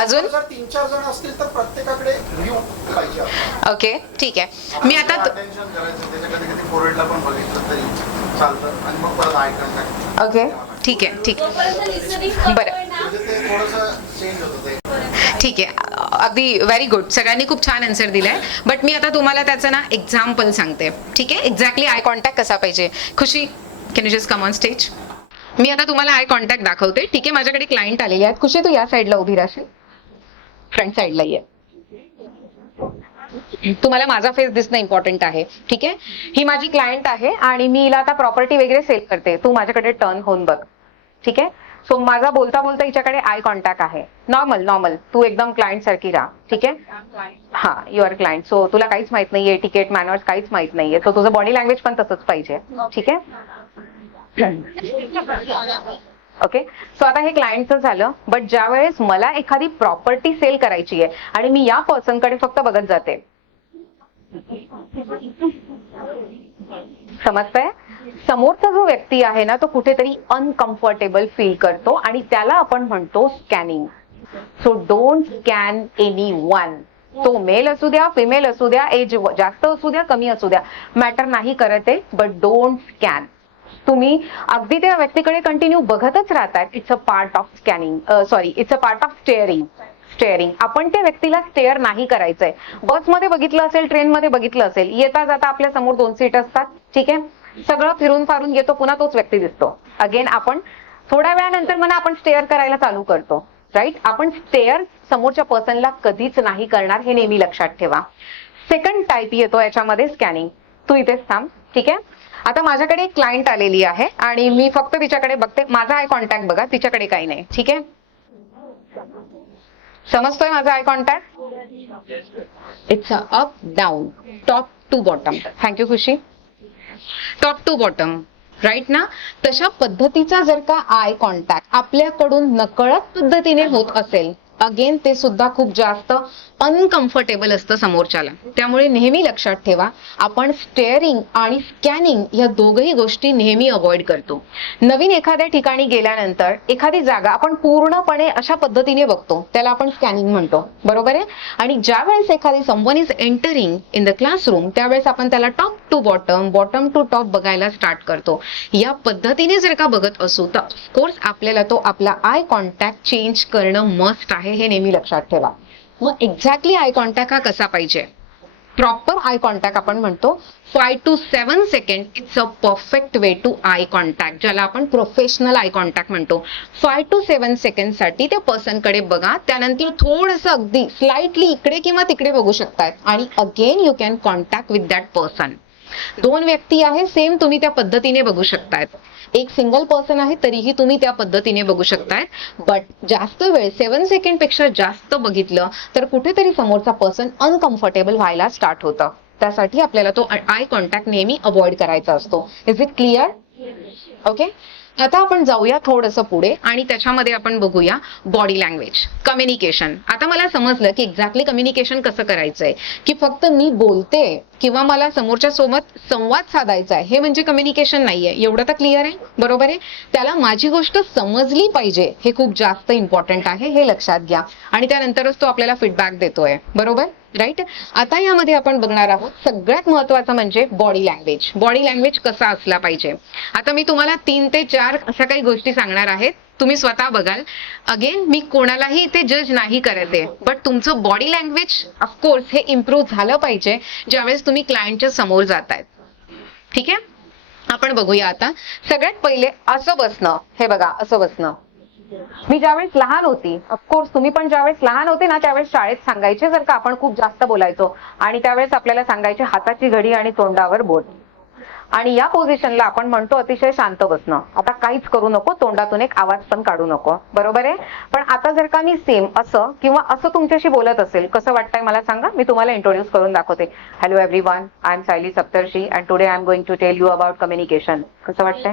अजून? जर 3-4 जण असतील तर प्रत्येकाकडे व्ह्यू पाहिजे. ओके, ठीक आहे. मी आता अटेन्शन करायचं, त्याच्या कधी कधी फोरहेडला पण बघितलं तरी चालतं, आणि मग परत आय कॉन्टॅक्ट. ओके, ठीक आहे, ठीक. जोपर्यंत listening बरं. करतोय ना, म्हणजे ते थोडंसं चेंज होतं ते. ठीक आहे, अगदी व्हेरी गुड. सगळ्यांनी खूप छान आन्सर दिलाय. बट मी आता तुम्हाला त्याचं ना एक्झाम्पल सांगते. ठीक आहे, एक्झॅक्टली आय कॉन्टॅक्ट कसा पाहिजे. Khushi, can you just come on stage? मी आता तुम्हाला आय कॉन्टॅक्ट दाखवते. ठीक आहे, माझ्याकडे क्लायंट आलेले आहेत. खुशी, तू या साईडला उभी राहशील, फ्रंट साईडला ये. तुम्हाला माझा फेस दिसणं इम्पॉर्टंट आहे. ठीक आहे, ही माझी क्लायंट आहे आणि मी हिला आता प्रॉपर्टी वगैरे सेल करते. तू माझ्याकडे टर्न होऊन बघ. ठीक आहे, सो माझा बोलता बोलता हिच्याकडे आय कॉन्टॅक्ट आहे. नॉर्मल, तू एकदम क्लायंट सारखी राहा. ठीक आहे, हा, युअर क्लायंट. सो तुला काहीच माहित नाहीये, टिकेट मॅनर्स काहीच माहित नाहीये, सो तुझं बॉडी लँग्वेज पण तसंच पाहिजे. ठीक आहे, ओके. सो आता हे क्लायंटचं झालं. बट ज्या वेळेस मला एखादी प्रॉपर्टी सेल करायची आहे आणि मी या पर्सनकडे फक्त बघत जाते, समजतंय? समोरचा जो व्यक्ती आहे ना तो कुठेतरी अनकम्फर्टेबल फील करतो आणि त्याला आपण म्हणतो scanning. So don't scan anyone. तो मेल असू द्या, फिमेल असू द्या, एज जास्त असू द्या, कमी असू द्या, मॅटर नाही करत आहे. But don't scan. तुम्ही अगदी त्या व्यक्तीकडे कंटिन्यू बघतच राहतात. It's a part of scanning, sorry, it's a part of staring. आपण त्या व्यक्तीला स्टेअर नाही करायचंय. बसमध्ये बघितलं असेल, ट्रेनमध्ये बघितलं असेल, येता जाता आपल्या समोर 2 सीट असतात. ठीक आहे, सगळं फिरून फारून येतो, पुन्हा तोच व्यक्ती दिसतो. अगेन आपण थोड्या वेळानंतर म्हणा आपण स्टेअर करायला चालू करतो, राईट? आपण स्टेअर समोरच्या पर्सनला कधीच नाही करणार, हे नेहमी लक्षात ठेवा. सेकंड टाईप येतो याच्यामध्ये स्कॅनिंग. तू इथेच थांब. ठीक आहे, आता माझ्याकडे एक क्लायंट आलेली आहे आणि मी फक्त तिच्याकडे बघते. माझा आय कॉन्टॅक्ट बघा, तिच्याकडे काही नाही. ठीक आहे, समजतोय माझा eye contact? It's up down, top to bottom. Thank you Khushi. Top to bottom, right ना? तशा पद्धतीचा जर का आय कॉन्टॅक्ट आपल्याकडून नकळत पद्धतीने होत असेल, अगेन ते सुद्धा खूप जास्त अनकम्फर्टेबल असतं समोरच्याला. त्यामुळे नेहमी लक्षात ठेवा, आपण स्टेअरिंग आणि स्कॅनिंग या दोघही गोष्टी नेहमी अवॉइड करतो. नवीन एखाद्या ठिकाणी गेल्यानंतर एखादी जागा आपण पूर्णपणे अशा पद्धतीने बघतो, त्याला आपण स्कॅनिंग म्हणतो, बरोबर आहे? आणि ज्या वेळेस एखादी someone is entering in the classroom, त्यावेळेस आपण त्याला top to bottom, bottom to top बघायला स्टार्ट करतो. या पद्धतीने जर का बघत असू तर ऑफकोर्स आपल्याला तो आपला आय कॉन्टॅक्ट चेंज करणं मस्ट आहे, हे नेहमी लक्षात ठेवा. मग एक्झॅक्टली आय कॉन्टॅक्ट हा कसा पाहिजे? प्रॉपर आय कॉन्टॅक्ट आपण म्हणतो 5 to 7 second. It's a perfect way to eye contact, ज्याला आपण प्रोफेशनल आय कॉन्टॅक्ट म्हणतो. 5 to 7 सेकंड साठी त्या पर्सनकडे बघा, त्यानंतर थोडंसं अगदी स्लाइटली इकडे किंवा तिकडे बघू शकतात आणि again you can contact with that person. 2 व्यक्ती आहे, सेम तुम्ही त्या पद्धतीने बघू शकताय. एक सिंगल पर्सन आहे तरीही तुम्ही त्या पद्धतीने बघू शकताय. बट जास्त वेळ 7 सेकंड पेक्षा जास्त बघितलं तर कुठेतरी समोरचा पर्सन अनकम्फर्टेबल व्हायला स्टार्ट होतं. त्यासाठी आपल्याला तो आय कॉन्टॅक्ट नेहमी अवॉइड करायचा असतो. Is it clear? ओके, आता आपण जाऊया थोडंसं पुढे आणि त्याच्यामध्ये आपण बघूया बॉडी लँग्वेज, कम्युनिकेशन. आता मला समजलं की एक्झॅक्टली कम्युनिकेशन कसं करायचंय, की फक्त मी बोलते किंवा मला समोरच्या सोबत संवाद साधायचा आहे हे म्हणजे कम्युनिकेशन नाहीये. एवढं तर क्लिअर आहे, बरोबर आहे? त्याला माझी गोष्ट समजली पाहिजे, हे खूप जास्त इम्पॉर्टंट आहे, हे लक्षात घ्या. आणि त्यानंतरच तो आपल्याला फीडबॅक देतोय, बरोबर? राईट. आता यामध्ये आपण बघणार आहोत सगळ्यात महत्वाचं म्हणजे बॉडी लँग्वेज. बॉडी लँग्वेज कसा असला पाहिजे. आता मी तुम्हाला 3 ते 4 अशा काही गोष्टी सांगणार आहेत, तुम्ही स्वतः बघाल. अगेन मी कोणालाही इथे जज नाही करत आहे, बट तुमचं बॉडी लँग्वेज ऑफकोर्स हे इम्प्रूव्ह झालं पाहिजे ज्यावेळेस तुम्ही क्लायंटच्या समोर जातायत. ठीक आहे, आपण बघूया. आता सगळ्यात पहिले असं बसणं. हे बघा, असं बसणं. मी ज्यावेळेस लहान होती, ऑफकोर्स तुम्ही पण ज्यावेळेस लहान होते ना त्यावेळेस शाळेत सांगायचे जर का आपण खूप जास्त बोलायचो आणि त्यावेळेस आपल्याला सांगायचे हाताची घडी आणि तोंडावर बोट, आणि या पोझिशनला आपण म्हणतो अतिशय शांत बसणं. आता काहीच करू नको, तोंडातून एक आवाज पण काढू नको, बरोबर आहे. पण आता जर का मी सेम असं किंवा असं तुमच्याशी बोलत असेल, कसं वाटतंय मला सांगा. मी तुम्हाला इंट्रोड्यूस करून दाखवते. Hello everyone, I am Sayali Saptarshi and today I am going to tell you about communication. कसं वाटतंय?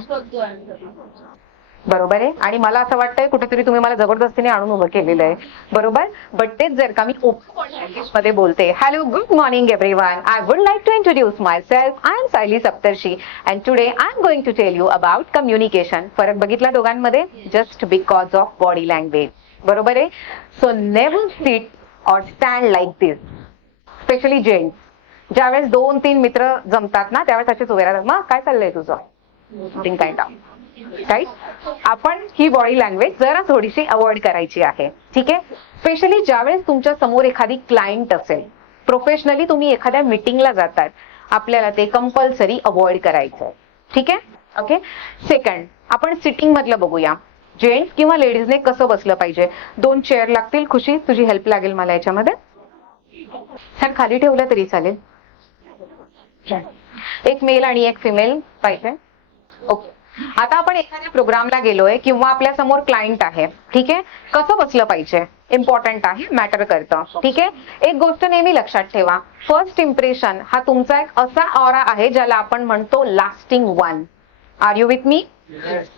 बरोबर आहे. आणि मला असं वाटतंय कुठेतरी तुम्ही मला जबरदस्तीने आणून उभं केलेलं आहे, बरोबर. बट तेच जर का मी ओपन लँग्वेज मध्ये बोलते, hello good morning everyone, I would like to introduce myself, I am Sayali Saptarshi and today I am going to tell you about communication. फरक बघितला दोघांमध्ये? Just because of body language, बरोबर आहे. So never sit or stand like this. Specially gents, ज्यावेळेस 2-3 मित्र जमतात ना त्यावेळेस असेच उभे राहतात. मग काय चाललंय तुझं काइंड ऑफ, राईट. आपण ही बॉडी लँग्वेज जरा थोडीशी अवॉइड करायची आहे. ठीक आहे. स्पेशली ज्यावेळेस तुमच्या समोर एखादी क्लायंट असेल, प्रोफेशनली तुम्ही एखाद्या मीटिंगला जातात, आपल्याला ते कंपल्सरी अवॉइड करायचं आहे. ठीक आहे. ओके. सेकंड, आपण सिटिंग मधलं बघूया. जेंट्स किंवा लेडीजने कसं बसलं पाहिजे. 2 चेअर लागतील. खुशी, तुझी हेल्प लागेल मला याच्यामध्ये. सर खाली ठेवलं तरी चालेल. एक मेल आणि एक फिमेल पाहिजे. ओके. आता आपण एखाद्या प्रोग्रामला गेलोय किंवा आपल्या समोर क्लायंट आहे. ठीक आहे. कसं बसलं पाहिजे इम्पॉर्टंट आहे, मॅटर करतं. ठीक आहे. एक गोष्ट नेहमी लक्षात ठेवा, फर्स्ट इम्प्रेशन हा तुमचा एक असा ऑरा आहे ज्याला आपण म्हणतो lasting one. Are you with me?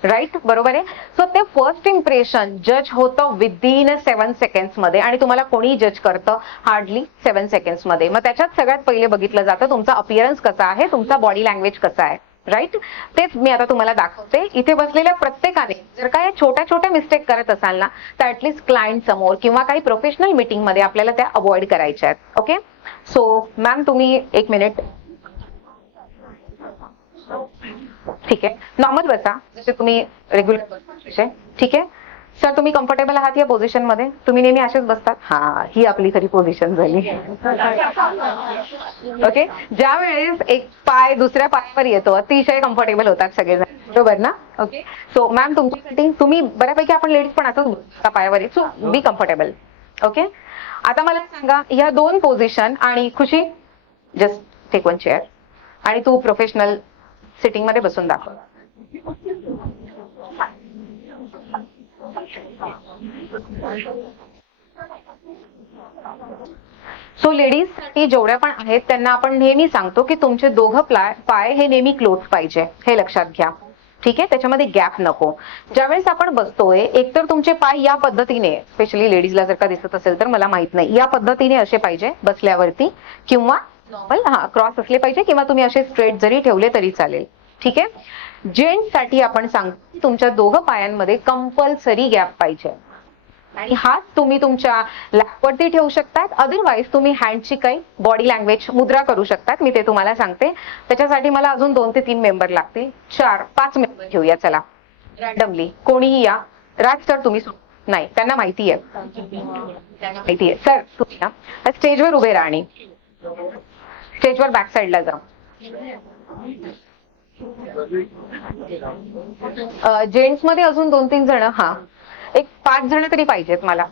Right, बरोबर आहे. सो ते फर्स्ट इम्प्रेशन जज होतं विदिन 7 सेकंड्स मध्ये आणि तुम्हाला कोणी जज करतं हार्डली 7 सेकंड्स मध्ये. मग त्याच्यात सगळ्यात पहिले बघितलं जातं तुमचा अपीअरन्स कसा आहे, तुमचा बॉडी लँग्वेज कसा आहे. राईट. तेच मी आता तुम्हाला दाखवते. इथे बसलेल्या प्रत्येकाने जर का या छोट्या छोट्या मिस्टेक करत असाल ना तर ऍटलीस्ट क्लायंट समोर किंवा काही प्रोफेशनल मीटिंग मध्ये आपल्याला त्या अवॉइड करायच्या आहेत. ओके. सो मॅम तुम्ही 1 मिनिट. ठीक आहे. नॉर्मल बसा जसे तुम्ही रेग्युलर बसता. ठीक आहे. सर तुम्ही कम्फर्टेबल आहात या पोझिशन मध्ये? तुम्ही नेहमी असेच बसतात? हा, ही आपली खरी पोझिशन झाली. ओके. ज्या वेळेस एक पाय दुसऱ्या पायावर येतो अतिशय कम्फर्टेबल होतात सगळेजण, बरोबर ना. ओके. सो मॅम तुमच्यासाठी तुम्ही बऱ्यापैकी आपण लेडीज पण असंच पायावर आहे. So be comfortable. ओके. आता मला सांगा या 2 पोझिशन आणि खुशी जस्ट टेक 1 चेअर आणि तू प्रोफेशनल सिटिंग मध्ये बसून दाखव. सो लेडीज साठी जेवढ्या पण आहेत त्यांना आपण नेहमी सांगतो की तुमचे दोघं पाय हे नेहमी क्लोज पाहिजे, हे लक्षात घ्या. ठीक आहे. त्याच्यामध्ये गॅप नको. ज्यावेळेस आपण बसतोय एकतर तुमचे पाय या पद्धतीने, स्पेशली लेडीजला जर का दिसत असेल तर मला माहित नाही, या पद्धतीने असे पाहिजे बसल्यावरती किंवा नॉर्मल क्रॉस असले पाहिजे किंवा तुम्ही असे स्ट्रेट जरी ठेवले तरी चालेल. ठीक आहे. जेंट्स साठी आपण सांगतो तुमच्या दोघं पायांमध्ये कंपल्सरी गॅप पाहिजे आणि हात तुम्ही तुमच्या लॅपवरती ठेवू शकतात. अदरवाईज तुम्ही हँडची काही बॉडी लँग्वेज मुद्रा करू शकतात. मी ते तुम्हाला सांगते. त्याच्यासाठी मला अजून 2 ते 3 मेंबर लागतील. 4-5 मेंबर घेऊया चला रॅन्डमली. कोणीही या. राज सर तुम्ही नाही, त्यांना माहिती आहे, त्यांना माहिती आहे. सर तुम्ही ना स्टेजवर उभे राहा आणि स्टेजवर बॅक साईडला जा. जेंट्स मध्ये अजून 2-3 जण. हा, एक 5 जण तरी पाहिजेत मला.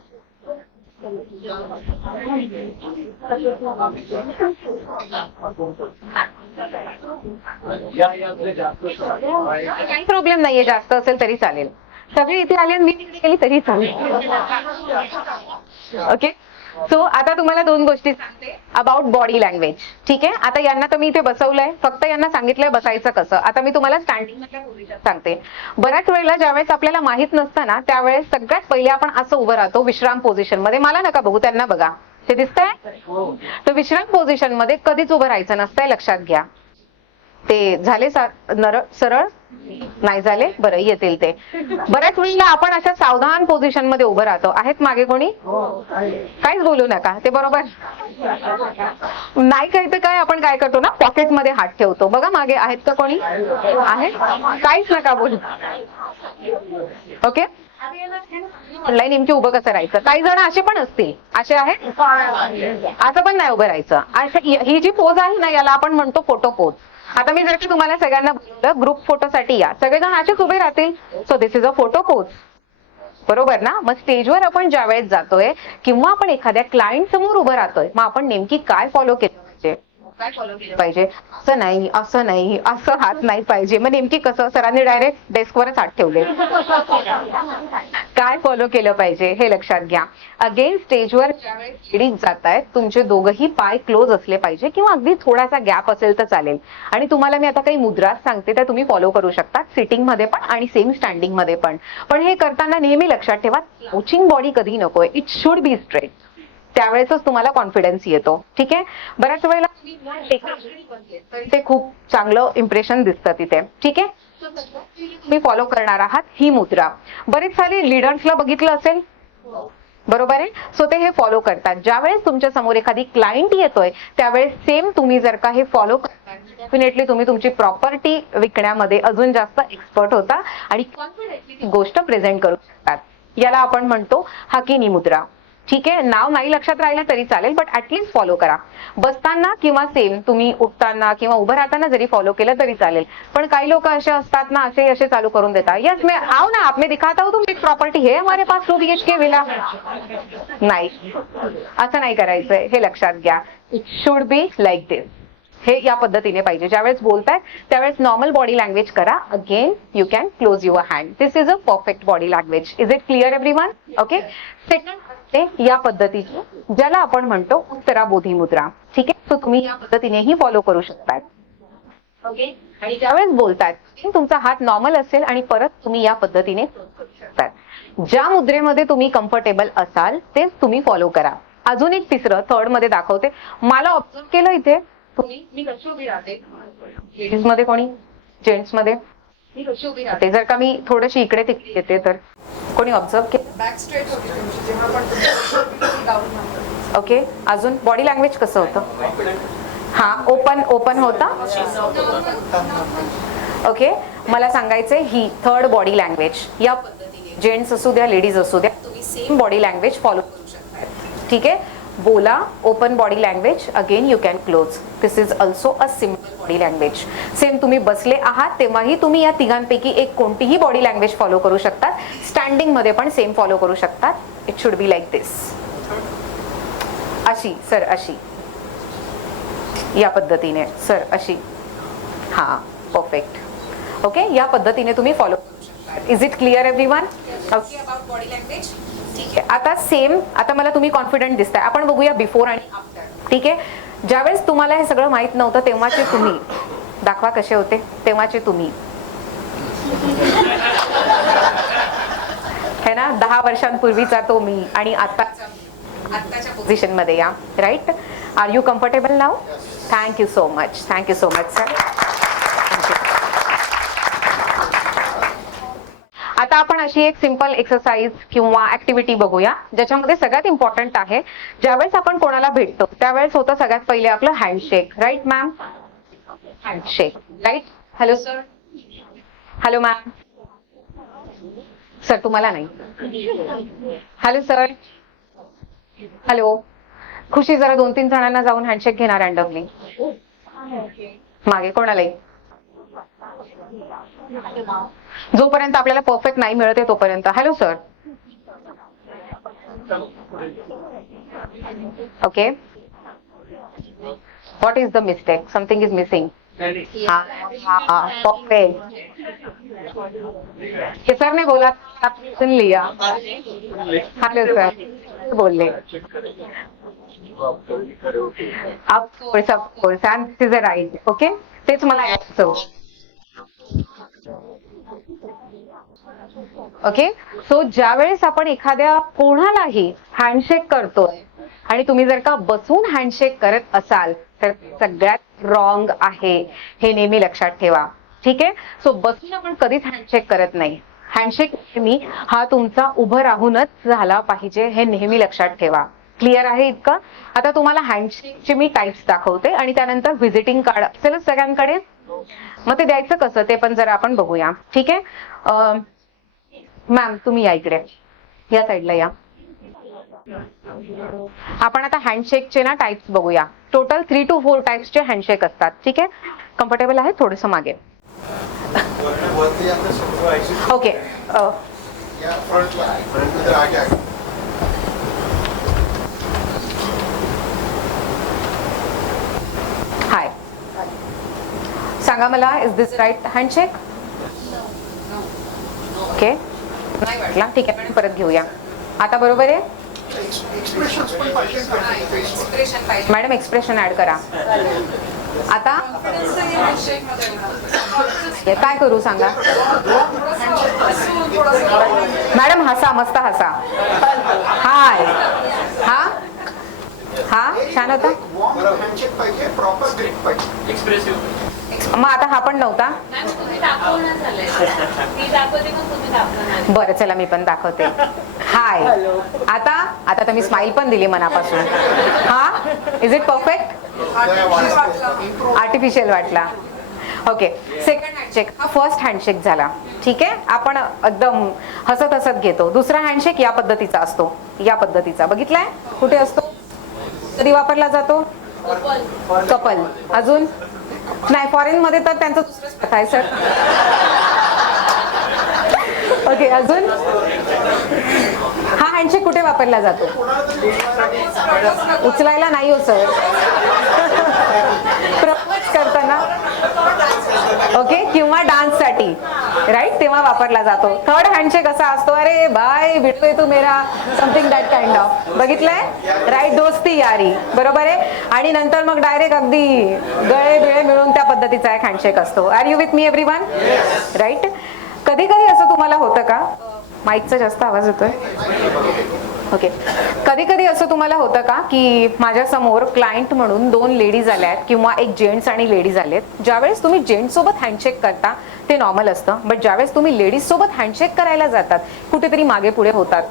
काही प्रॉब्लेम नाहीये, जास्त असेल तरी चालेल. सगळे इथे आले मी तिकडे गेली तरी चालेल. ओके. सो आता तुम्हाला 2 गोष्टी सांगते अबाउट बॉडी लँग्वेज. ठीक आहे. आता यांना तर मी इथे बसवलंय, फक्त यांना सांगितलंय बसायचं कसं. आता मी तुम्हाला स्टँडिंग मधल्या पोझिशन सांगते. बऱ्याच वेळेला ज्यावेळेस आपल्याला माहित नसतं ना त्यावेळेस सगळ्यात पहिले आपण असं उभं राहतो विश्राम पोझिशन मध्ये. मला नका बघू, त्यांना बघा. ते दिसतंय? तर विश्राम पोझिशन मध्ये कधीच उभं राहायचं नसतंय, लक्षात घ्या. ते झाले सरळ नाही झाले, बरं येतील ते. बऱ्याच वेळेला आपण अशा सावधान पोझिशन मध्ये उभं राहतो. आहेत मागे कोणी? काहीच बोलू नका, ते बरोबर नाही. काही तर काय आपण काय करतो ना, पॉकेट मध्ये हात ठेवतो. बघा मागे आहेत का कोणी? आहे, काहीच नका बोलू. ओके, ऑनलाईन नेमकी उभं कसं राहायचं? काही जण असे पण असतील, असे आहेत, असं पण नाही उभं राहायचं. ही जी पोज आहे ना, याला आपण म्हणतो फोटो पोज. आता मी जर का तुम्हाला सगळ्यांना बोललं ग्रुप फोटोसाठी या, सगळेजण असेच उभे राहतील. So this is a photo pose, बरोबर ना? मग स्टेजवर आपण ज्या वेळेस जातोय किंवा आपण एखाद्या क्लायंट समोर उभं राहतोय, मग आपण नेमकी काय फॉलो केलं पाहिजे? पाहिजे असं नाही, असं नाही, असं हात नाही पाहिजे. मग नेमकी कसं? सरांनी डायरेक्ट डेस्कवरच हात ठेवले. काय फॉलो केलं पाहिजे हे लक्षात घ्या. अगेन स्टेजवर ज्यावेळेस लेडीज जात आहेत, तुमचे दोघंही पाय क्लोज असले पाहिजे किंवा अगदी थोडासा गॅप असेल तर चालेल. आणि तुम्हाला मी आता काही मुद्राच सांगते, त्या तुम्ही फॉलो करू शकता, सिटिंग मध्ये पण आणि सेम स्टँडिंग मध्ये पण. पण हे करताना नेहमी लक्षात ठेवा, स्लाउचिंग बॉडी कधी नकोय. It should be straight. त्यावेळेसच तुम्हाला कॉन्फिडन्स येतो. ठीक आहे, बऱ्याच वेळेला ते खूप चांगलं इम्प्रेशन दिसतं तिथे. ठीक आहे, मी फॉलो करणार आहात ही मुद्रा. बरेच सारे लीडर्सला बघितलं असेल, बरोबर आहे? सो ते हे फॉलो करतात. ज्यावेळेस तुमच्या समोर एखादी क्लायंट येतोय, त्यावेळेस सेम तुम्ही जर का हे फॉलो करता, डेफिनेटली तुम्ही तुमची प्रॉपर्टी विकण्यामध्ये अजून जास्त एक्सपर्ट होता आणि कॉन्फिडेंटली गोष्ट प्रेझेंट करू शकतात. याला आपण म्हणतो हाकिनी मुद्रा. ठीक आहे, नाव नाही लक्षात राहिलं तरी चालेल, बट ऍटलीस्ट फॉलो करा. बसताना किंवा सेम तुम्ही उठताना किंवा उभं राहताना जरी फॉलो केलं तरी चालेल. पण काही लोक असे असतात ना, असे चालू करून देतात. यस मैं आओ ना, आप में दिखाता हूं तुम प्रॉपर्टी है हमारे पास 2 BHK विला. नाही, असं नाही करायचंय, हे लक्षात घ्या. इट शुड बी लाईक दिस. हे या पद्धतीने पाहिजे. ज्यावेळेस बोलताय त्यावेळेस नॉर्मल बॉडी लँग्वेज करा. Again you can close your hand. This is a perfect body language. Is it clear everyone? Okay, second या पद्धतीची, ज्याला आपण म्हणतो उत्तराबोधी मुद्रा. ठीक आहे, सो तुम्ही या पद्धतीनेही फॉलो करू शकता. ओके, आणि ज्यावेळेस बोलताय तुमचा हात नॉर्मल असेल आणि परत तुम्ही या पद्धतीने करू शकता. ज्या मुद्रेमध्ये तुम्ही कम्फर्टेबल असाल तेच तुम्ही फॉलो करा. अजून एक तिसरं थर्ड मध्ये दाखवते. मला ऑब्झर्व केलं इथे तुम्ही, मी कशी उभी राहते, लेडीज मध्ये कोणी, जेंट्स मध्ये मी कशी उभी राहते. जर का मी थोडीशी इकडे तिकडे येते तर कोणी ऑब्झर्व केलं? बॅक स्ट्रेट होती तुमची जेव्हा आपण डाऊन. ओके, अजून बॉडी लँग्वेज कसं होतं? हा, ओपन होता. ओके, मला सांगायचंय ही थर्ड बॉडी लँग्वेज. या पद्धतीने जेंट्स असू द्या, लेडीज असू द्या, तुम्ही सेम बॉडी लँग्वेज फॉलो करू शकता. ठीक आहे, बोला, open body language, again you can close. This is also a simple body language. Same तुम्ही बसले आहात तेव्हाही तुम्ही या तिघांपैकी एक कोणतीही बॉडी लँग्वेज फॉलो करू शकतात. स्टँडिंग मध्ये पण सेम फॉलो करू शकतात. इट शुड बी लाईक दिस. अशी सर, अशी, या पद्धतीने सर, अशी. हा, परफेक्ट. ओके, या पद्धतीने तुम्ही फॉलो करू शकता. Is it clear everyone? Okay, about body language. ठीक आहे, आता सेम, आता मला तुम्ही कॉन्फिडंट दिसताय. आपण बघूया बिफोर आणि आफ्टर. ठीक आहे, ज्यावेळेस तुम्हाला हे सगळं माहित नव्हतं तेव्हाचे तुम्ही दाखवा कसे होते. तेव्हाचे तुम्ही है ना, 10 वर्षांपूर्वीचा तो मी आणि आताच्या पोझिशन मध्ये या. राईट, आर यू कम्फर्टेबल नाव? Thank you so much, thank you so much sir. आता आपण अशी एक सिंपल एक्सरसाइज किंवा ऍक्टिव्हिटी बघूया, ज्याच्यामध्ये सगळ्यात इम्पॉर्टंट आहे, ज्यावेळेस आपण कोणाला भेटतो त्यावेळेस होतं सगळ्यात पहिले आपलं handshake. Right ma'am? Handshake, right? Hello sir, hello ma'am. Sir तुम्हाला नाही. Hello sir, hello. खुशी जरा 2-3 जणांना जाऊन हँडशेक घेणार रँडमली. मागे कोणालाही. जोपर्यंत आपल्याला परफेक्ट नाही मिळते तोपर्यंत. Hello sir. Okay, what is the mistake? Something is missing. Perfect. हे सर ने बोला, आपने सुन लिया. हॅलो सर बोलले. Of course and this is a right. Okay, तेच मला यायचं. ओके, सो ज्यावेळेस आपण एखाद्या कोणालाही हँडशेक करतोय आणि तुम्ही जर का बसून हँडशेक करत असाल तर सगळ्यात रॉंग आहे, हे नेहमी लक्षात ठेवा. ठीक आहे. सो बसून आपण कधीच हँडशेक करत नाही. हँडशेक नेहमी हा तुमचा उभं राहूनच झाला पाहिजे, हे नेहमी लक्षात ठेवा. क्लिअर आहे इतकं? आता तुम्हाला हँडशेकचे मी टाइप्स दाखवते आणि त्यानंतर व्हिजिटिंग कार्ड असेलच सगळ्यांकडे, मग ते द्यायचं कसं ते पण जरा आपण बघूया. ठीक आहे. मॅम तुम्ही या इकडे, या साईडला या. आपण आता हँडशेकचे ना टाइप्स बघूया. टोटल 3 to 4 टाइप्सचे हँडशेक असतात. ठीक आहे. कम्फर्टेबल आहे? थोडंसं मागे. वरती आता सुरू ओके. या फ्रंटला आगे आहे. हाय, सांगा मला, is this right handshake? Okay, नाही वाटला. ठीक आहे, आपण परत घेऊया. आता बरोबर आहे? एक्सप्रेशन्स पण पाहिजे. मॅडम एक्सप्रेशन ऍड करा. आता हे काय करू सांगा. मॅडम हसा, मस्त हसा. हाय, हा हा छान होता. हँडशेक पाहिजे, प्रॉपर ग्रिप पाहिजे. मग आता हा पण नव्हता. बरं चला मी पण दाखवते. हाय, आता आता तर मी स्माइल पण दिली मनापासून. हा, इज इट परफेक्ट? आर्टिफिशियल वाटला. ओके. सेकंड हँडशेक हा फर्स्ट हँडशेक झाला. ठीक आहे. आपण एकदम हसत हसत घेतो. दुसरा हँडशेक या पद्धतीचा असतो, या पद्धतीचा बघितलाय? कुठे असतो, कधी वापरला जातो? कपल. अजून नाही, फॉरेन मध्ये तर त्यांचं दुसरंच प्रथा आहे सर. ओके, अजून हा हँडशेक कुठे वापरला जातो? उचलायला नाही हो सर, प्रपोज करताना. ओके, किंवा डान्स साठी, राईट, तेव्हा वापरला जातो. थर्ड हँडशेक असा असतो, अरे बाय भिडतोय तू मेरा, समथिंग दॅट काइंड ऑफ. बघितलंय? राईट, दोस्ती यारी, बरोबर आहे. आणि नंतर मग डायरेक्ट अगदी गळे बिळे मिळून त्या पद्धतीचा एक हँडशेक असतो. Are you with me everyone? Right. कधी कधी असं तुम्हाला होतं का, माईकचा जास्त आवाज येतोय? ओके. कधी कधी असं तुम्हाला होतं का की माझ्या समोर क्लायंट म्हणून 2 लेडीज आल्यात किंवा एक जेंट्स आणि लेडीज आलेत. ज्यावेळेस तुम्ही जेंट्स सोबत हँडशेक करता ते नॉर्मल असतं, बट ज्यावेळेस तुम्ही लेडीज सोबत हँडशेक करायला जातात कुठेतरी मागे पुढे होतात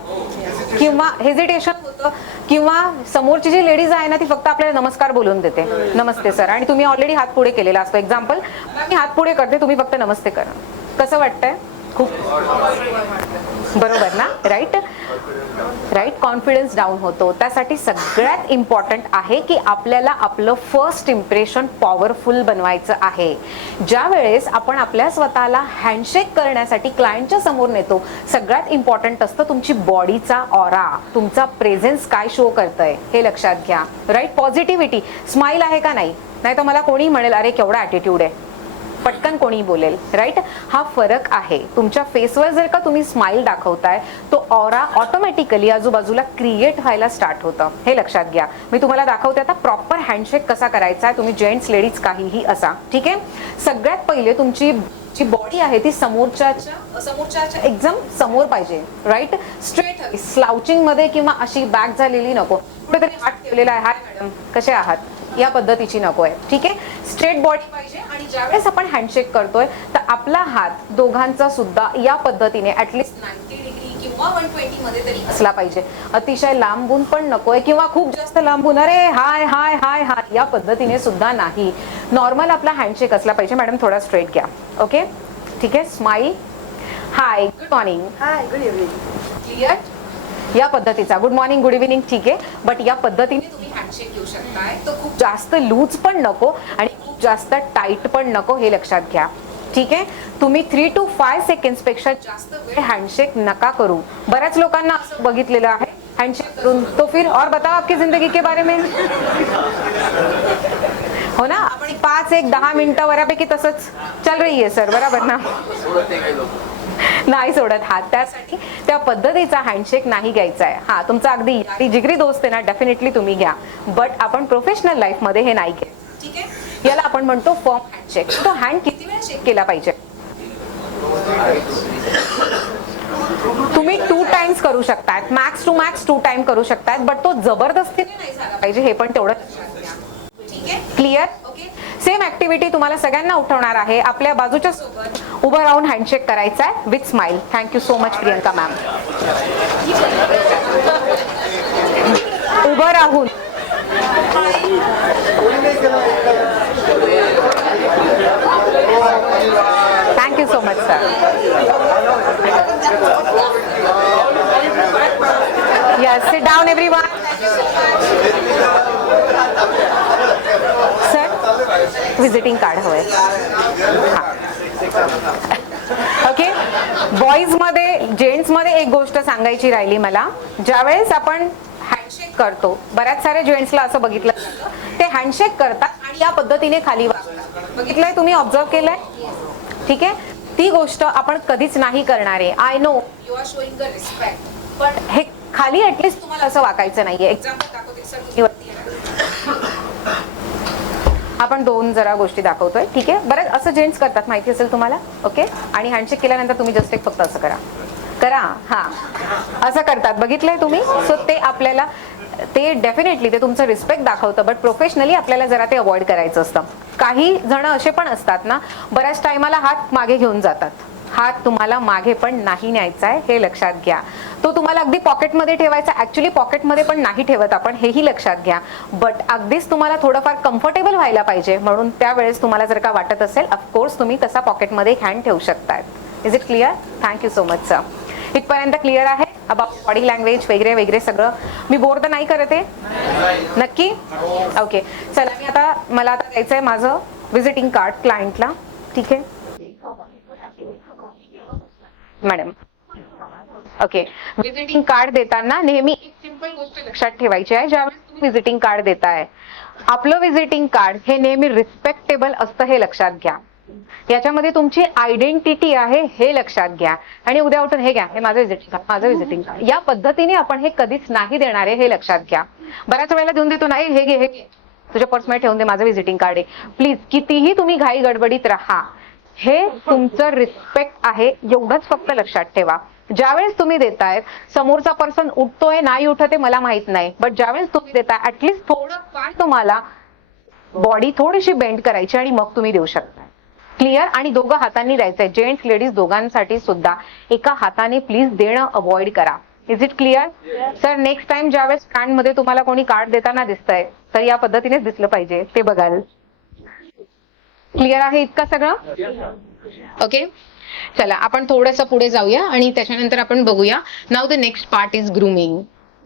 किंवा हेजिटेशन होतं, किंवा समोरची जी लेडीज आहे ना ती फक्त आपल्याला नमस्कार बोलून देते, नमस्ते सर, आणि तुम्ही ऑलरेडी हात पुढे केलेला असतो. एक्झाम्पल, मी हात पुढे करते, तुम्ही फक्त नमस्ते करा. कसं वाटतंय? खूप बरोबर ना? Right right. कॉन्फिडन्स डाऊन होतो. त्यासाठी सगळ्यात इम्पॉर्टंट आहे की आपल्याला आपलं फर्स्ट इम्प्रेशन पॉवरफुल बनवायचं आहे. ज्या वेळेस आपण आपल्या स्वतःला हँडशेक करण्यासाठी क्लायंटच्या समोर नेतो, सगळ्यात इम्पॉर्टंट असतं तुमची बॉडीचा ऑरा, तुमचा प्रेझेन्स काय शो करतंय हे लक्षात घ्या. राईट. पॉझिटिव्हिटी, स्माइल आहे का नाही, नाही तर मला कोणी म्हणेल अरे केवढा ॲटिट्यूड आहे, पटकन कोणी बोलेल. राईट. हा फरक आहे. तुमच्या फेसवर जर का तुम्ही स्माइल दाखवताय, तो ऑरा ऑटोमॅटिकली आजूबाजूला क्रिएट व्हायला स्टार्ट होतं, हे लक्षात घ्या. मी तुम्हाला दाखवते आता प्रॉपर हँडशेक कसा करायचा आहे, तुम्ही जेंट्स लेडीज काहीही असा. ठीक आहे. सगळ्यात पहिले तुमची जी बॉडी आहे ती समोरच्याच्या एकदम समोर पाहिजे. राईट. स्ट्रेट, स्लाउचिंग मध्ये किंवा अशी बॅक झालेली नको, कुठेतरी हात ठेवलेला आहे, हाय मॅडम कसे आहात, या पद्धतीची नको आहे. ठीक आहे. स्ट्रेट बॉडी पाहिजे. आणि ज्यावेळेस आपण हँडशेक करतोय तर आपला हात दोघांचा सुद्धा या पद्धतीने ऍटलिस्ट 90 डिग्री किंवा 120 मध्ये तरी असला पाहिजे. अतिशय लांबून पण नकोय किंवा खूप जास्त लांबून अरे हाय हाय हाय हाय या पद्धतीने सुद्धा नाही. नॉर्मल आपला हँडशेक असला पाहिजे. मॅडम थोडा स्ट्रेट घ्या. ओके. ठीक आहे. स्माइल. हाय, गुड मॉर्निंग. हाय, गुड इव्हनिंग. क्लिअर. या पद्धतीचा गुड मॉर्निंग, गुड इव्हिनिंग. ठीक आहे. बट या पद्धतीने तुम्ही हँडशेक घेऊ शकताय. तो खूप जास्त लूज पण नको आणि खूप जास्त टाईट पण नको, हे लक्षात घ्या. ठीक आहे. तुम्ही 3 to 5 सेकंड्स पेक्षा जास्त वेळ हँडशेक नका करू. बऱ्याच लोकांना असं बघितलेलं आहे, हँडशेक करून तो फिर और बताओ आपकी जिंदगी के बारे में. हो ना. आपण 5-10 मिनिटं बऱ्यापैकी तसंच चल रही आहे सर, बरोबर ना? नाही सोडत हात. त्यासाठी त्या पद्धतीचा हँडशेक नाही घ्यायचा आहे. हा, तुमचा अगदी यारी जिगरी दोस्त आहे ना, डेफिनेटली तुम्ही घ्या, बट आपण प्रोफेशनल लाईफ मध्ये हे नाही घ्यायचं. ठीक आहे. याला आपण म्हणतो फॉर्म हँडशेक. तो हँड किती वेळा शेक केला पाहिजे? तुम्ही 2 टाइम्स करू शकतात, मॅक्स टू मॅक्स 2 टाइम करू शकतात, बट तो जबरदस्तीने नाही झाला पाहिजे, हे पण तेवढं लक्षात घ्या. ठीक आहे. क्लिअर. ओके. सेम ऍक्टिव्हिटी तुम्हाला सगळ्यांना उठवणार आहे. आपल्या बाजूच्या सोबत उभं राहून हँडशेक करायचा आहे with smile. Thank you so much Priyanka ma'am. उभं राहून thank you so much sir. Yes, sit down everyone. Sir visiting card हवंय. ओके, बॉईज मध्ये जेंट्स मध्ये एक गोष्ट सांगायची राहिली मला. ज्यावेळेस आपण हँडशेक करतो, बऱ्याच साऱ्या जेंट्सला असं बघितलं जातं, ते हँडशेक करतात आणि या पद्धतीने खाली वागतात. बघितलंय तुम्ही, ऑब्झर्व केलंय? ठीक आहे, ती गोष्ट आपण कधीच नाही करणार आहे. I know you are showing the respect, पण हे खाली ऍटलीस्ट तुम्हाला असं वाकायचं नाहीये. एक्झाम्पल दाखवते सर, तुम्ही वरती या. आपण दोन जरा गोष्टी दाखवतोय. ठीक आहे, बरं असं जेंट्स करतात माहिती असेल तुम्हाला. ओके, आणि हँडशेक केल्यानंतर तुम्ही जस्ट एक फक्त असं करा हा, असं करतात, बघितलंय तुम्ही. सो ते आपल्याला ते डेफिनेटली ते तुमचं रिस्पेक्ट दाखवतं, बट प्रोफेशनली आपल्याला जरा ते अवॉइड करायचं असतं. काही जण असे पण असतात ना, बऱ्याच टायमाला हात मागे घेऊन जातात. हात तुम्हाला मागे पण नाही न्यायचा आहे, हे लक्षात घ्या. तो तुम्हाला अगदी पॉकेटमध्ये ठेवायचा, ऍक्च्युली पॉकेटमध्ये पण नाही ठेवत आपण, हेही लक्षात घ्या. बट अगदीच तुम्हाला थोडंफार कम्फर्टेबल व्हायला पाहिजे, म्हणून त्यावेळेस तुम्हाला जर का वाटत असेल, ऑफकोर्स तुम्ही तसा पॉकेटमध्ये हँड ठेवू शकताय. Is it clear? Thank you so much sir. इथपर्यंत क्लिअर आहे अबाउट बॉडी लँग्वेज वगैरे वगैरे सगळं? मी बोर तर नाही करत आहे? नक्की? ओके, चला मी आता मला आता द्यायचं आहे माझं विजिटिंग कार्ड क्लायंटला. ठीक आहे मॅडम. ओके, विजिटिंग कार्ड देताना नेहमी एक सिंपल गोष्ट लक्षात ठेवायची आहे. ज्यावेळेस तुम्ही विजिटिंग कार्ड देताय, आपलं विजिटिंग कार्ड हे नेहमी रिस्पेक्टेबल असतं, हे लक्षात घ्या. याच्यामध्ये तुमची आयडेंटिटी आहे, हे लक्षात घ्या. आणि उद्या उठून हे घ्या, हे माझं विजिटिंग कार्ड, या पद्धतीने आपण हे कधीच नाही देणार आहे, हे लक्षात घ्या. बऱ्याच वेळेला देऊन देतो, नाही हे घे तुझ्या पर्समध्ये ठेवून दे, माझं विजिटिंग कार्ड आहे. प्लीज, कितीही तुम्ही घाई गडबडीत राहा, हे तुमचं रिस्पेक्ट आहे, एवढंच फक्त लक्षात ठेवा. ज्यावेळेस तुम्ही देताय, समोरचा पर्सन उठतोय नाही उठत मला माहित नाही, बट ज्यावेळेस तुम्ही देताय ऍटलीस्ट थोडं फार तुम्हाला बॉडी थोडीशी बेंड करायची आणि मग तुम्ही देऊ शकता. क्लिअर? आणि दोघं हातांनी द्यायचंय, जेंट्स लेडीज दोघांसाठी सुद्धा एका हाताने प्लीज देणं अवॉइड करा. Is it clear? Sir next time ज्यावेळेस स्टँड मध्ये तुम्हाला कोणी कार्ड देताना दिसतंय, तर या पद्धतीनेच दिसलं पाहिजे, ते बघाल. क्लिअर आहे इतकं सगळं? ओके, चला आपण थोडंसं पुढे जाऊया आणि त्याच्यानंतर आपण बघूया. Now the next part is grooming.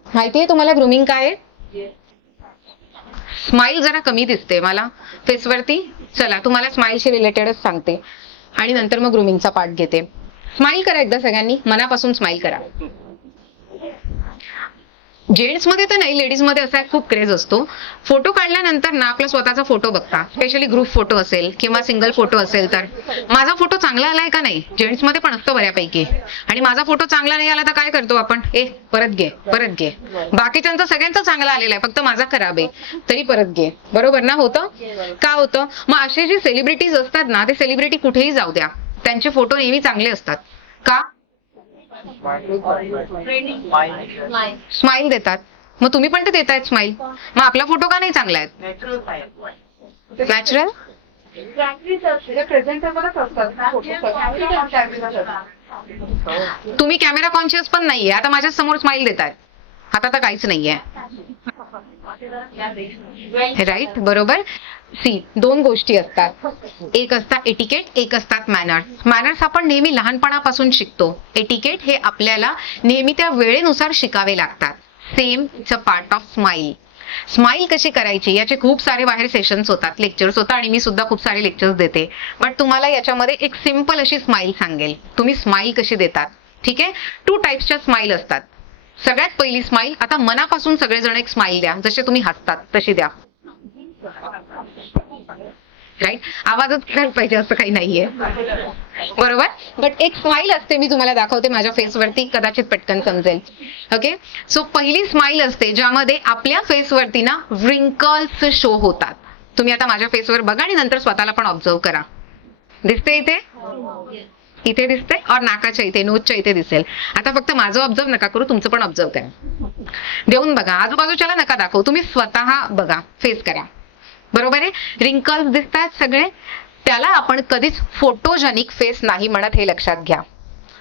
माहितीये तुम्हाला ग्रूमिंग काय आहे? स्माइल जरा कमी दिसते मला फेसवरती. चला तुम्हाला स्माइलशी रिलेटेडच सांगते आणि नंतर मग ग्रूमिंगचा पार्ट घेते. स्माइल करा एकदा सगळ्यांनी, मनापासून स्माइल करा. जेंट्स मध्ये तर नाही, लेडीज मध्ये असा खूप क्रेज असतो. फोटो काढल्यानंतर ना आपला स्वतःचा फोटो बघता, स्पेशली ग्रुप फोटो असेल किंवा सिंगल फोटो असेल, तर माझा फोटो चांगला आलाय का नाही, जेंट्स मध्ये पण असतो बऱ्यापैकी. आणि माझा फोटो चांगला नाही आला तर काय करतो आपण, परत घे. बाकीच्यांचा सगळ्यांचा चांगला आलेला आहे, फक्त माझा खराब आहे, तरी परत घे. बरोबर ना? होतं का? होतं. मग असे जे सेलिब्रिटीज असतात ना, ते सेलिब्रिटी कुठेही जाऊ द्या, त्यांचे फोटो नेहमी चांगले असतात. का? स्माइल देतात. मग तुम्ही पण तर देतायत स्माइल, मग आपला फोटो का नाही चांगला आहे? नॅचरल. तुम्ही कॅमेरा कॉन्शियस पण नाहीये. आता माझ्या समोर स्माइल देतायत, आता तर काहीच नाहीये. राईट? बरोबर. सी, दोन गोष्टी असतात, एक असतात एटिकेट, एक असतात मॅनर्स. मॅनर्स आपण नेहमी लहानपणापासून शिकतो, एटिकेट हे आपल्याला नेहमी त्या वेळेनुसार शिकावे लागतात. Same it's a part of smile. Smile कशी करायची याचे खूप सारे बाहेर सेशन्स होतात, लेक्चर्स होतात, आणि मी सुद्धा खूप सारे लेक्चर्स देते. बट तुम्हाला याच्यामध्ये एक सिंपल अशी स्माइल सांगेल, तुम्ही स्माइल कशी देतात. ठीक आहे? 2 टाइप्सच्या स्माइल असतात. सगळ्यात पहिली स्माइल, आता मनापासून सगळेजण एक स्माइल द्या, जसे तुम्ही हसतात तशी द्या. राईट? आवाजच करायला पाहिजे असं काही नाहीये, बरोबर. बट एक स्माइल असते, मी तुम्हाला दाखवते माझ्या फेसवरती, कदाचित पटकन समजेल. ओके, सो पहिली स्माइल असते ज्यामध्ये आपल्या फेसवरती ना व्रिंकल्स शो होतात. तुम्ही आता माझ्या फेसवर बघा आणि नंतर स्वतःला पण ऑब्झर्व करा. दिसते इथे? इथे दिसते, और नाकाच्या इथे, नोजच्या इथे दिसेल. आता फक्त माझं ऑब्झर्व नका करू, तुमचं पण ऑब्झर्व करा. देऊन बघा, आजूबाजूच्याला नका दाखवू, तुम्ही स्वतः बघा, फेस करा. बरोबर आहे. रिंकल्स दिसतात सगळे, त्याला आपण कधीच फोटोजेनिक फेस नाही म्हणत, हे लक्षात घ्या.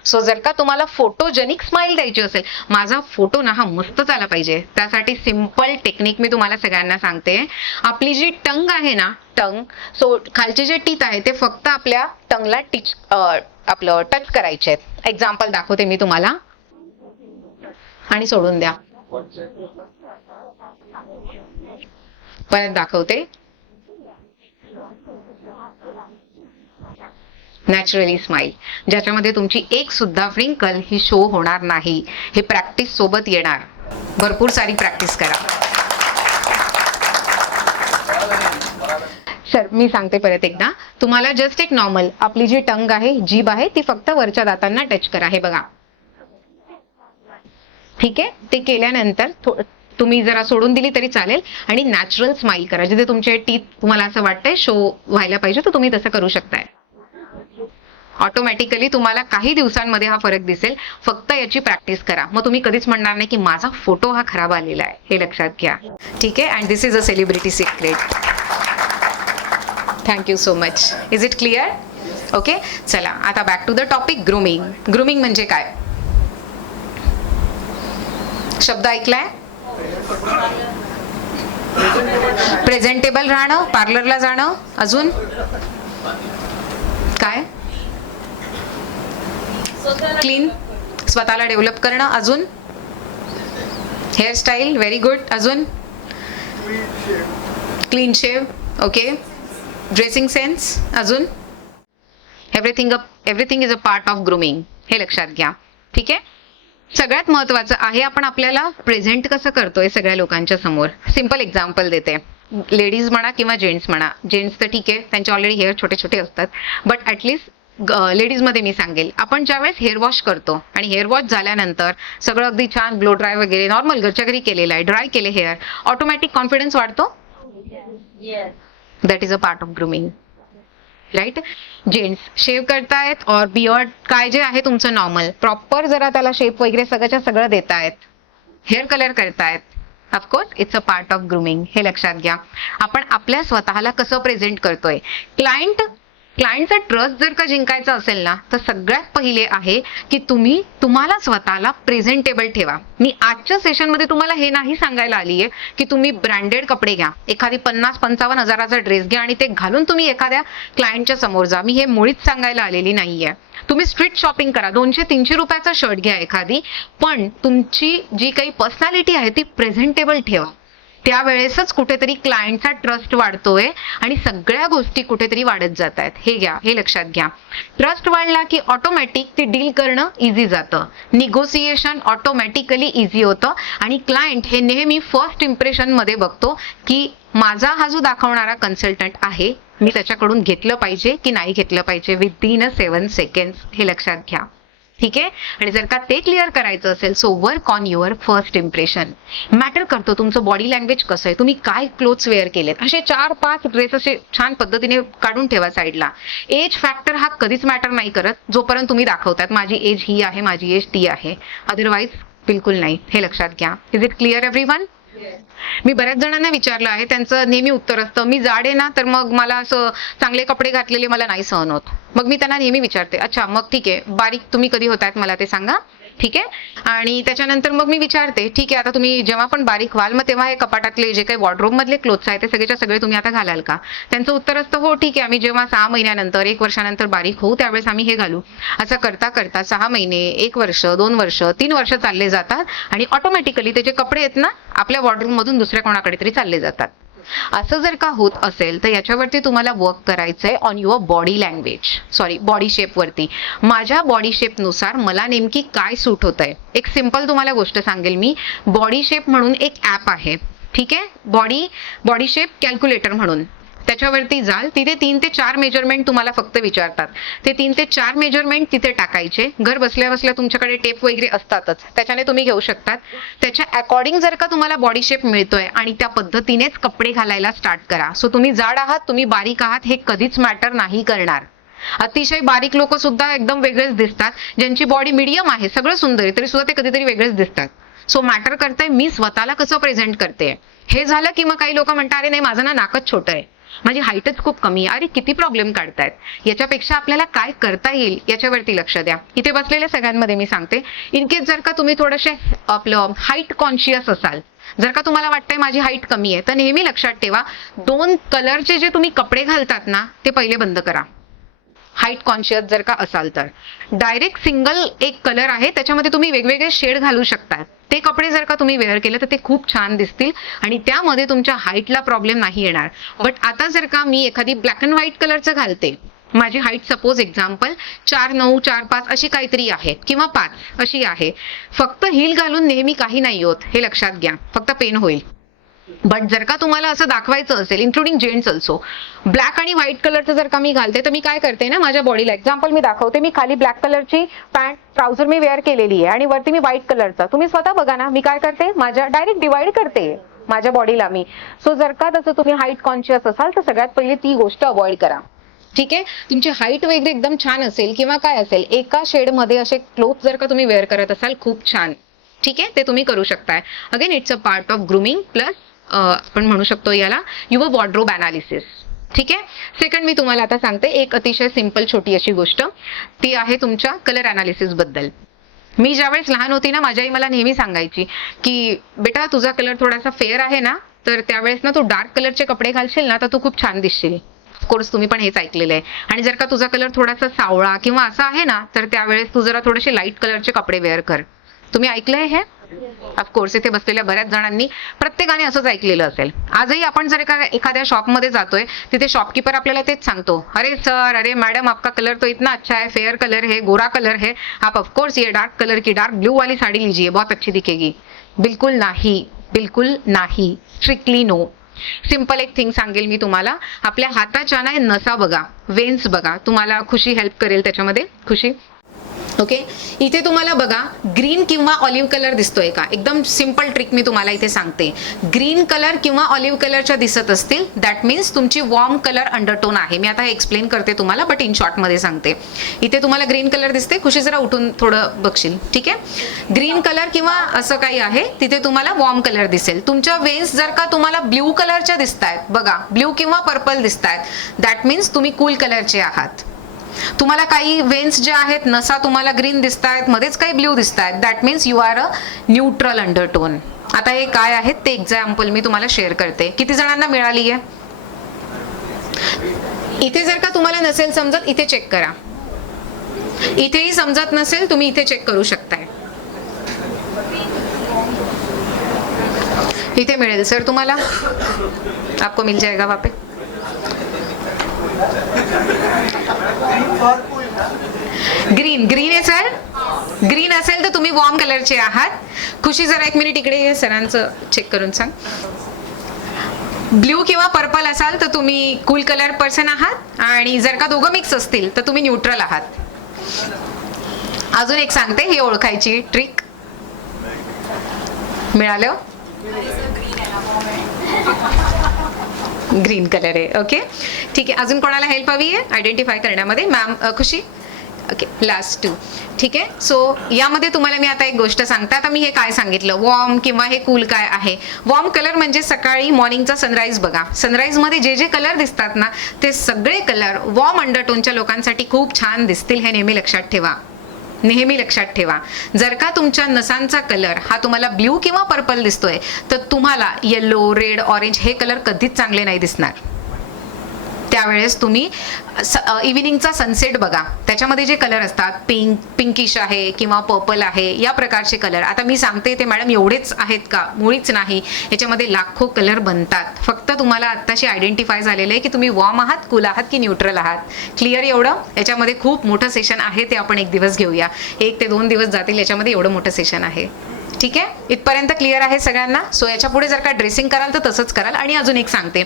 सो जर का तुम्हाला फोटोजेनिक स्माइल द्यायची असेल, माझा फोटो ना हा मस्तच आला पाहिजे, त्यासाठी सिंपल टेक्निक मी तुम्हाला सगळ्यांना सांगते. आपली जी टंग आहे ना, टंग, सो खालचे जे टीथ आहे ते फक्त आपल्या टंगला आपलं टच करायचे आहेत. एक्झाम्पल दाखवते मी तुम्हाला आणि सोडून द्या. परत दाखवते. नॅचरली स्माइल, ज्याच्यामध्ये तुमची एक सुद्धा फ्रिंकल ही शो होणार नाही. हे प्रॅक्टिस सोबत येणार. भरपूर सारी प्रॅक्टिस करा. सर मी सांगते परत एकदा, तुम्हाला जस्ट एक नॉर्मल आपली जी टंग आहे, जीभ आहे, ती फक्त वरच्या दातांना टच करा. हे बघा, ठीक आहे. ते केल्यानंतर तुम्ही जरा सोडून दिली तरी चालेल आणि नॅचरल स्माइल करा. जिथे तुमचे टीथ तुम्हाला असं वाटतंय शो व्हायला पाहिजे, तर तुम्ही तसं करू शकताय. ऑटोमॅटिकली तुम्हाला काही दिवसांमध्ये हा फरक दिसेल. फक्त याची प्रॅक्टिस करा, मग तुम्ही कधीच म्हणणार नाही की माझा फोटो हा खराब आलेला आहे. हे लक्षात घ्या, ठीक आहे. And this is a celebrity secret. Thank you so much. Is it clear? Okay, चला आता back to the topic. Grooming. Grooming म्हणजे काय? शब्द ऐकलाय? प्रेझेंटेबल राहणं, पार्लरला जाणं, अजून काय? क्लीन, स्वतःला डेव्हलप करणं, अजून हेअरस्टाईल, व्हेरी गुड, अजून clean shave, okay. Dressing sense, अजून everything is a part of grooming. हे लक्षात घ्या, ठीक आहे. सगळ्यात महत्वाचं आहे आपण आपल्याला प्रेझेंट कसं करतोय सगळ्या लोकांच्या समोर. सिंपल एक्झाम्पल देते. लेडीज म्हणा किंवा जेंट्स म्हणा. जेंट्स तर ठीक आहे, त्यांचे ऑलरेडी हेअर छोटे छोटे असतात, बट ॲटलिस्ट लेडीजमध्ये मी सांगेल, आपण ज्यावेळेस हेअर वॉश करतो आणि हेअर वॉश झाल्यानंतर सगळं अगदी छान ब्लो ड्राय वगैरे नॉर्मल घरच्या घरी केलेलं आहे, ड्राय केले हेअर, ऑटोमॅटिक कॉन्फिडन्स वाढतो. That is a part of grooming, right. Gents shave करतायत और बियर्ड काय जे आहे तुमचं नॉर्मल प्रॉपर जरा त्याला शेप वगैरे सगळ्याच्या सगळं देतायत, हेअर कलर करतायत, of course it's a part of grooming. हे लक्षात घ्या. आपण आपल्या स्वतःला कसं प्रेझेंट करतोय. क्लायंटचा ट्रस्ट जर का जिंकायचा असेल ना, तर सगळ्यात पहिले आहे की तुम्हाला स्वतःला प्रेझेंटेबल ठेवा. मी आजच्या सेशनमध्ये तुम्हाला हे नाही सांगायला आली आहे की तुम्ही ब्रँडेड कपडे घ्या, एखादी 50-55 हजाराचा ड्रेस घ्या आणि ते घालून तुम्ही एखाद्या क्लायंटच्या समोर जा. मी हे मुळीच सांगायला आलेली नाहीये. तुम्ही स्ट्रीट शॉपिंग करा, 200-300 रुपयाचा शर्ट घ्या एखादी, पण तुमची जी काही पर्सनॅलिटी आहे ती प्रेझेंटेबल ठेवा. त्यावेळेसच कुठेतरी क्लायंटचा ट्रस्ट वाढतोय आणि सगळ्या गोष्टी कुठेतरी वाढत जात आहेत. हे लक्षात घ्या. ट्रस्ट वाढला की ऑटोमॅटिक ते डील करणं इझी जातं, निगोसिएशन ऑटोमॅटिकली इझी होतं आणि क्लायंट हे नेहमी फर्स्ट इम्प्रेशन मध्ये बघतो की माझा हा जो दाखवणारा कन्सल्टंट आहे, मी त्याच्याकडून घेतलं पाहिजे की नाही घेतलं पाहिजे विदिन 7 सेकंड्स. हे लक्षात घ्या, ठीक आहे. आणि जर का ते क्लिअर करायचं असेल, so work on your first impression. Matter करतो तुमचं बॉडी लँग्वेज कसं आहे, तुम्ही काय क्लोथ्स वेअर केलेत. असे 4-5 ड्रेस असे छान पद्धतीने काढून ठेवा साईडला. एज फॅक्टर हा कधीच मॅटर नाही करत, जोपर्यंत तुम्ही दाखवतात माझी एज ही आहे, माझी एज ती आहे, अदरवाईज बिलकुल नाही. हे लक्षात घ्या. Is it clear everyone? मी बऱ्याच जणांना विचारलं आहे, त्यांचं नेहमी उत्तर असतं मी जाड आहे ना, तर मग मला असं चांगले कपडे घातलेले मला नाही सहन होत. मग मी त्यांना नेहमी विचारते, अच्छा मग ठीक आहे, बारीक तुम्ही कधी होतायत मला ते सांगा, ठीक आहे. आणि त्याच्यानंतर मग मी विचारते, ठीक आहे आता तुम्ही जेव्हा पण बारीक व्हाल, मग तेव्हा हे कपाटातले जे काही वॉर्डरोब मधले क्लोथ्स आहेत ते सगळेच्या सगळे तुम्ही आता घालाल का? त्यांचं उत्तर असतं हो ठीक आहे, आम्ही जेव्हा 6 महिन्यानंतर 1 वर्षानंतर बारीक होऊ त्यावेळेस आम्ही हे घालू. असं करता करता 6 महिने, 1 वर्ष, 2 वर्ष, 3 वर्ष चालले जातात आणि ऑटोमॅटिकली ते जे कपडे आहेत ना आपल्या वॉर्डरोब मधून दुसऱ्या कोणाकडे तरी चालले जातात. असं जर का होत असेल तर याच्यावरती तुम्हाला वर्क करायचंय on your body language, body shape वरती. माझ्या बॉडी शेप नुसार मला नेमकी काय सूट होत आहे. एक सिंपल तुम्हाला गोष्ट सांगेल मी. बॉडी शेप म्हणून एक ऍप आहे, ठीक आहे, बॉडी शेप कॅल्क्युलेटर म्हणून. त्याच्यावरती जाल, तिथे 3 ते 4 मेजरमेंट तुम्हाला फक्त विचारतात. ते 3 ते 4 मेजरमेंट तिथे टाकायचे. घर बसल्या बसल्या तुमच्याकडे टेप वगैरे असतातच, त्याच्याने तुम्ही घेऊ शकतात. त्याच्या अकॉर्डिंग जर का तुम्हाला बॉडी शेप मिळतोय आणि त्या पद्धतीनेच कपडे घालायला स्टार्ट करा. सो तुम्ही जाड आहात, तुम्ही बारीक आहात, हे कधीच मॅटर नाही करणार. अतिशय बारीक लोक सुद्धा एकदम वेगळेच दिसतात. ज्यांची बॉडी मीडियम आहे, सगळं सुंदर आहे, तरी सुद्धा ते कधीतरी वेगळेच दिसतात. सो मॅटर करतंय मी स्वतःला कसं प्रेझेंट करते. हे झालं की मग काही लोक म्हणतात अरे नाही माझं ना नाकच छोटं आहे, माझी हाईटच खूप कमी आहे. अरे किती प्रॉब्लेम काढतायत. याच्यापेक्षा आपल्याला काय करता येईल याच्यावरती लक्ष द्या. इथे बसलेल्या सगळ्यांमध्ये मी सांगते, इन केस जर का तुम्ही थोडेसे आपलं हाईट कॉन्शियस असाल, जर का तुम्हाला वाटतंय माझी हाईट कमी आहे, तर नेहमी लक्षात ठेवा 2 कलरचे जे तुम्ही कपडे घालतात ना ते पहिले बंद करा. हाईट कॉन्शियस जर का असाल तर डायरेक्ट सिंगल एक कलर आहे त्याच्यामध्ये तुम्ही वेगवेगळे शेड घालू शकता. ते कपडे जर का तुम्ही वेअर केले तर ते खूप छान दिसतील आणि त्यामध्ये तुमच्या हाईटला प्रॉब्लेम नाही येणार. बट आता जर का मी एखादी ब्लॅक अँड व्हाईट कलरचं घालते, माझी हाईट सपोज एक्झाम्पल 4'9", 4'5" अशी काहीतरी आहे किंवा 5 अशी आहे, फक्त हिल घालून नेहमी काही नाही होत हे लक्षात घ्या, फक्त पेन होईल. बट जर का तुम्हाला असं दाखवायचं असेल, इन्क्लुडिंग जेंट्स ऑल्सो, ब्लॅक आणि व्हाईट कलरचं जर का मी घालते तर मी काय करते ना, माझ्या बॉडीला एक्झाम्पल मी दाखवते, मी खाली ब्लॅक कलरची पॅन्ट ट्राउझर मी वेअर केलेली आहे आणि वरती मी व्हाईट कलरचा, तुम्ही स्वतः बघा ना मी काय करते, माझ्या डायरेक्ट डिवाइड करते माझ्या बॉडीला मी. सो जर का तसं तुम्ही हाईट कॉन्शियस असाल तर सगळ्यात पहिली ती गोष्ट अवॉइड करा. ठीक आहे. तुमची हाईट वगैरे एकदम छान असेल किंवा काय असेल, एका शेडमध्ये असे क्लोथ जर का तुम्ही वेअर करत असाल खूप छान, ठीक आहे, ते तुम्ही करू शकताय. Again it's a part of grooming plus आपण म्हणू शकतो याला युअर वॉर्डरोब अनालिसिस. ठीक आहे. सेकंड मी तुम्हाला आता सांगते एक अतिशय सिंपल छोटी अशी गोष्ट, ती आहे तुमच्या कलर अनालिसिस बद्दल. मी ज्यावेळेस लहान होती ना, माझी आई मला नेहमी सांगायची की बेटा तुझा कलर थोडासा फेअर आहे ना, तर त्यावेळेस ना तू डार्क कलरचे कपडे घालशील ना तर तू खूप छान दिसशील. ऑफकोर्स तुम्ही पण हेच ऐकलेलं आहे. आणि जर का तुझा कलर थोडासा सावळा किंवा असा आहे ना, तर त्यावेळेस तू जरा थोडेसे लाईट कलरचे कपडे वेअर कर. तुम्ही ऐकलंय हे? ऑफकोर्स इथे बसलेल्या बऱ्याच जणांनी प्रत्येकाने असंच ऐकलेलं असेल. आजही आपण जर एखाद्या शॉपमध्ये जातोय, तिथे शॉपकीपर आपल्याला तेच सांगतो, अरे सर, अरे मैडम, आपका कलर तो इतना अच्छा है, फेयर कलर है, गोरा कलर है, आप ऑफकोर्स ये डार्क कलर की डार्क ब्लू वाली साड़ी लीजिए, बहुत अच्छी दिखेगी. बिल्कुल नाही, बिल्कुल नाही, स्ट्रिक्टली नो. सिंपल एक थिंग सांगेल मी तुम्हाला, आपल्या हाताच्या ना नसा बघा, वेन्स बघा, तुम्हाला खुशी हेल्प करेल त्याच्यामध्ये. खुशी ओके. इथे तुम्हाला बघा ग्रीन किंवा ऑलिव्ह कलर दिसतोय का? एकदम सिंपल ट्रिक मी तुम्हाला इथे सांगते. ग्रीन कलर किंवा ऑलिव्ह कलरच्या दिसत असतील, दॅट मीन्स तुमची वॉर्म कलर अंडरटोन आहे. मी आता हे एक्सप्लेन करते तुम्हाला, बट इन शॉर्ट मध्ये सांगते. इथे तुम्हाला ग्रीन कलर दिसते, खुशी जरा उठून थोडं बघशील, ठीक आहे. ग्रीन कलर किंवा असं काही आहे, तिथे तुम्हाला वॉर्म कलर दिसेल. तुमच्या वेन्स जर का तुम्हाला ब्ल्यू कलरच्या दिसतायत, बघा ब्ल्यू किंवा पर्पल दिसतायत, दॅट मीन्स तुम्ही कूल कलरचे आहात. तुम्हाला काही वेन्स जे आहेत, नसा तुम्हाला ग्रीन दिसतायत, मध्येच काही ब्ल्यू दिसतायत, that means you are a neutral undertone. आता हे काय आहेत ते एक्झाम्पल मी तुम्हाला शेअर करते. किती जणांना मिळाली आहे? इथे जर का तुम्हाला नसेल समजत, इथे चेक करा. इथेही समजत नसेल, तुम्ही इथे चेक करू शकताय. इथे मिळेल सर तुम्हाला, आपको मिल जाएगा वहाँ पे. ग्रीन, ग्रीन आहे सर. ग्रीन असेल तर तुम्ही वॉर्म कलरचे आहात. खुशी जरा एक मिनिट इकडे ये, सरांचं चेक करून सांग. ब्ल्यू किंवा पर्पल असाल तर तुम्ही कूल कलर पर्सन आहात, आणि जर का दोघं मिक्स असतील तर तुम्ही न्यूट्रल आहात. अजून एक सांगते, ही ओळखायची ट्रिक. मिळालं? ग्रीन कलर आहे. ओके, ठीक आहे. अजून कोणाला हेल्प हवी आहे आयडेंटिफाय करण्यामध्ये? मॅम, खुशी. Okay, last 2. ठीक आहे. सो यामध्ये तुम्हाला मी आता एक गोष्ट सांगते. आता मी हे काय सांगितलं, वॉर्म किंवा हे कूल काय आहे. वॉर्म कलर म्हणजे सकाळी मॉर्निंगचा सनराईज बघा. सनराईजमध्ये जे जे कलर दिसतात ना, ते सगळे कलर वॉर्म अंडरटोनच्या लोकांसाठी खूप छान दिसतील. हे नेहमी लक्षात ठेवा, नेहमी लक्षात ठेवा. जर का तुमच्या नसांचा कलर हा तुम्हाला ब्ल्यू किंवा पर्पल दिसतोय, तर तुम्हाला येलो, रेड, ऑरेंज हे कलर कधीच चांगले नाही दिसणार. त्यावेळेस तुम्ही इव्हिनिंगचा सनसेट बघा, त्याच्यामध्ये जे कलर असतात, पिंकिश आहे किंवा पर्पल आहे, या प्रकारचे कलर. आता मी सांगते ते मॅडम एवढेच आहेत का? मुळीच नाही. याच्यामध्ये लाखो कलर बनतात. फक्त तुम्हाला आत्ताशी आयडेंटिफाय झालेलं आहे की तुम्ही वॉर्म आहात, कूल आहात की न्यूट्रल आहात. क्लिअर एवढं? याच्यामध्ये खूप मोठं सेशन आहे, ते आपण एक दिवस घेऊया. 1 ते 2 दिवस जातील याच्यामध्ये, एवढं मोठं सेशन आहे. ठीक आहे. इथपर्यंत क्लिअर आहे सगळ्यांना? सो याच्या पुढे जर का ड्रेसिंग कराल तर तसंच कराल. आणि अजून एक सांगते,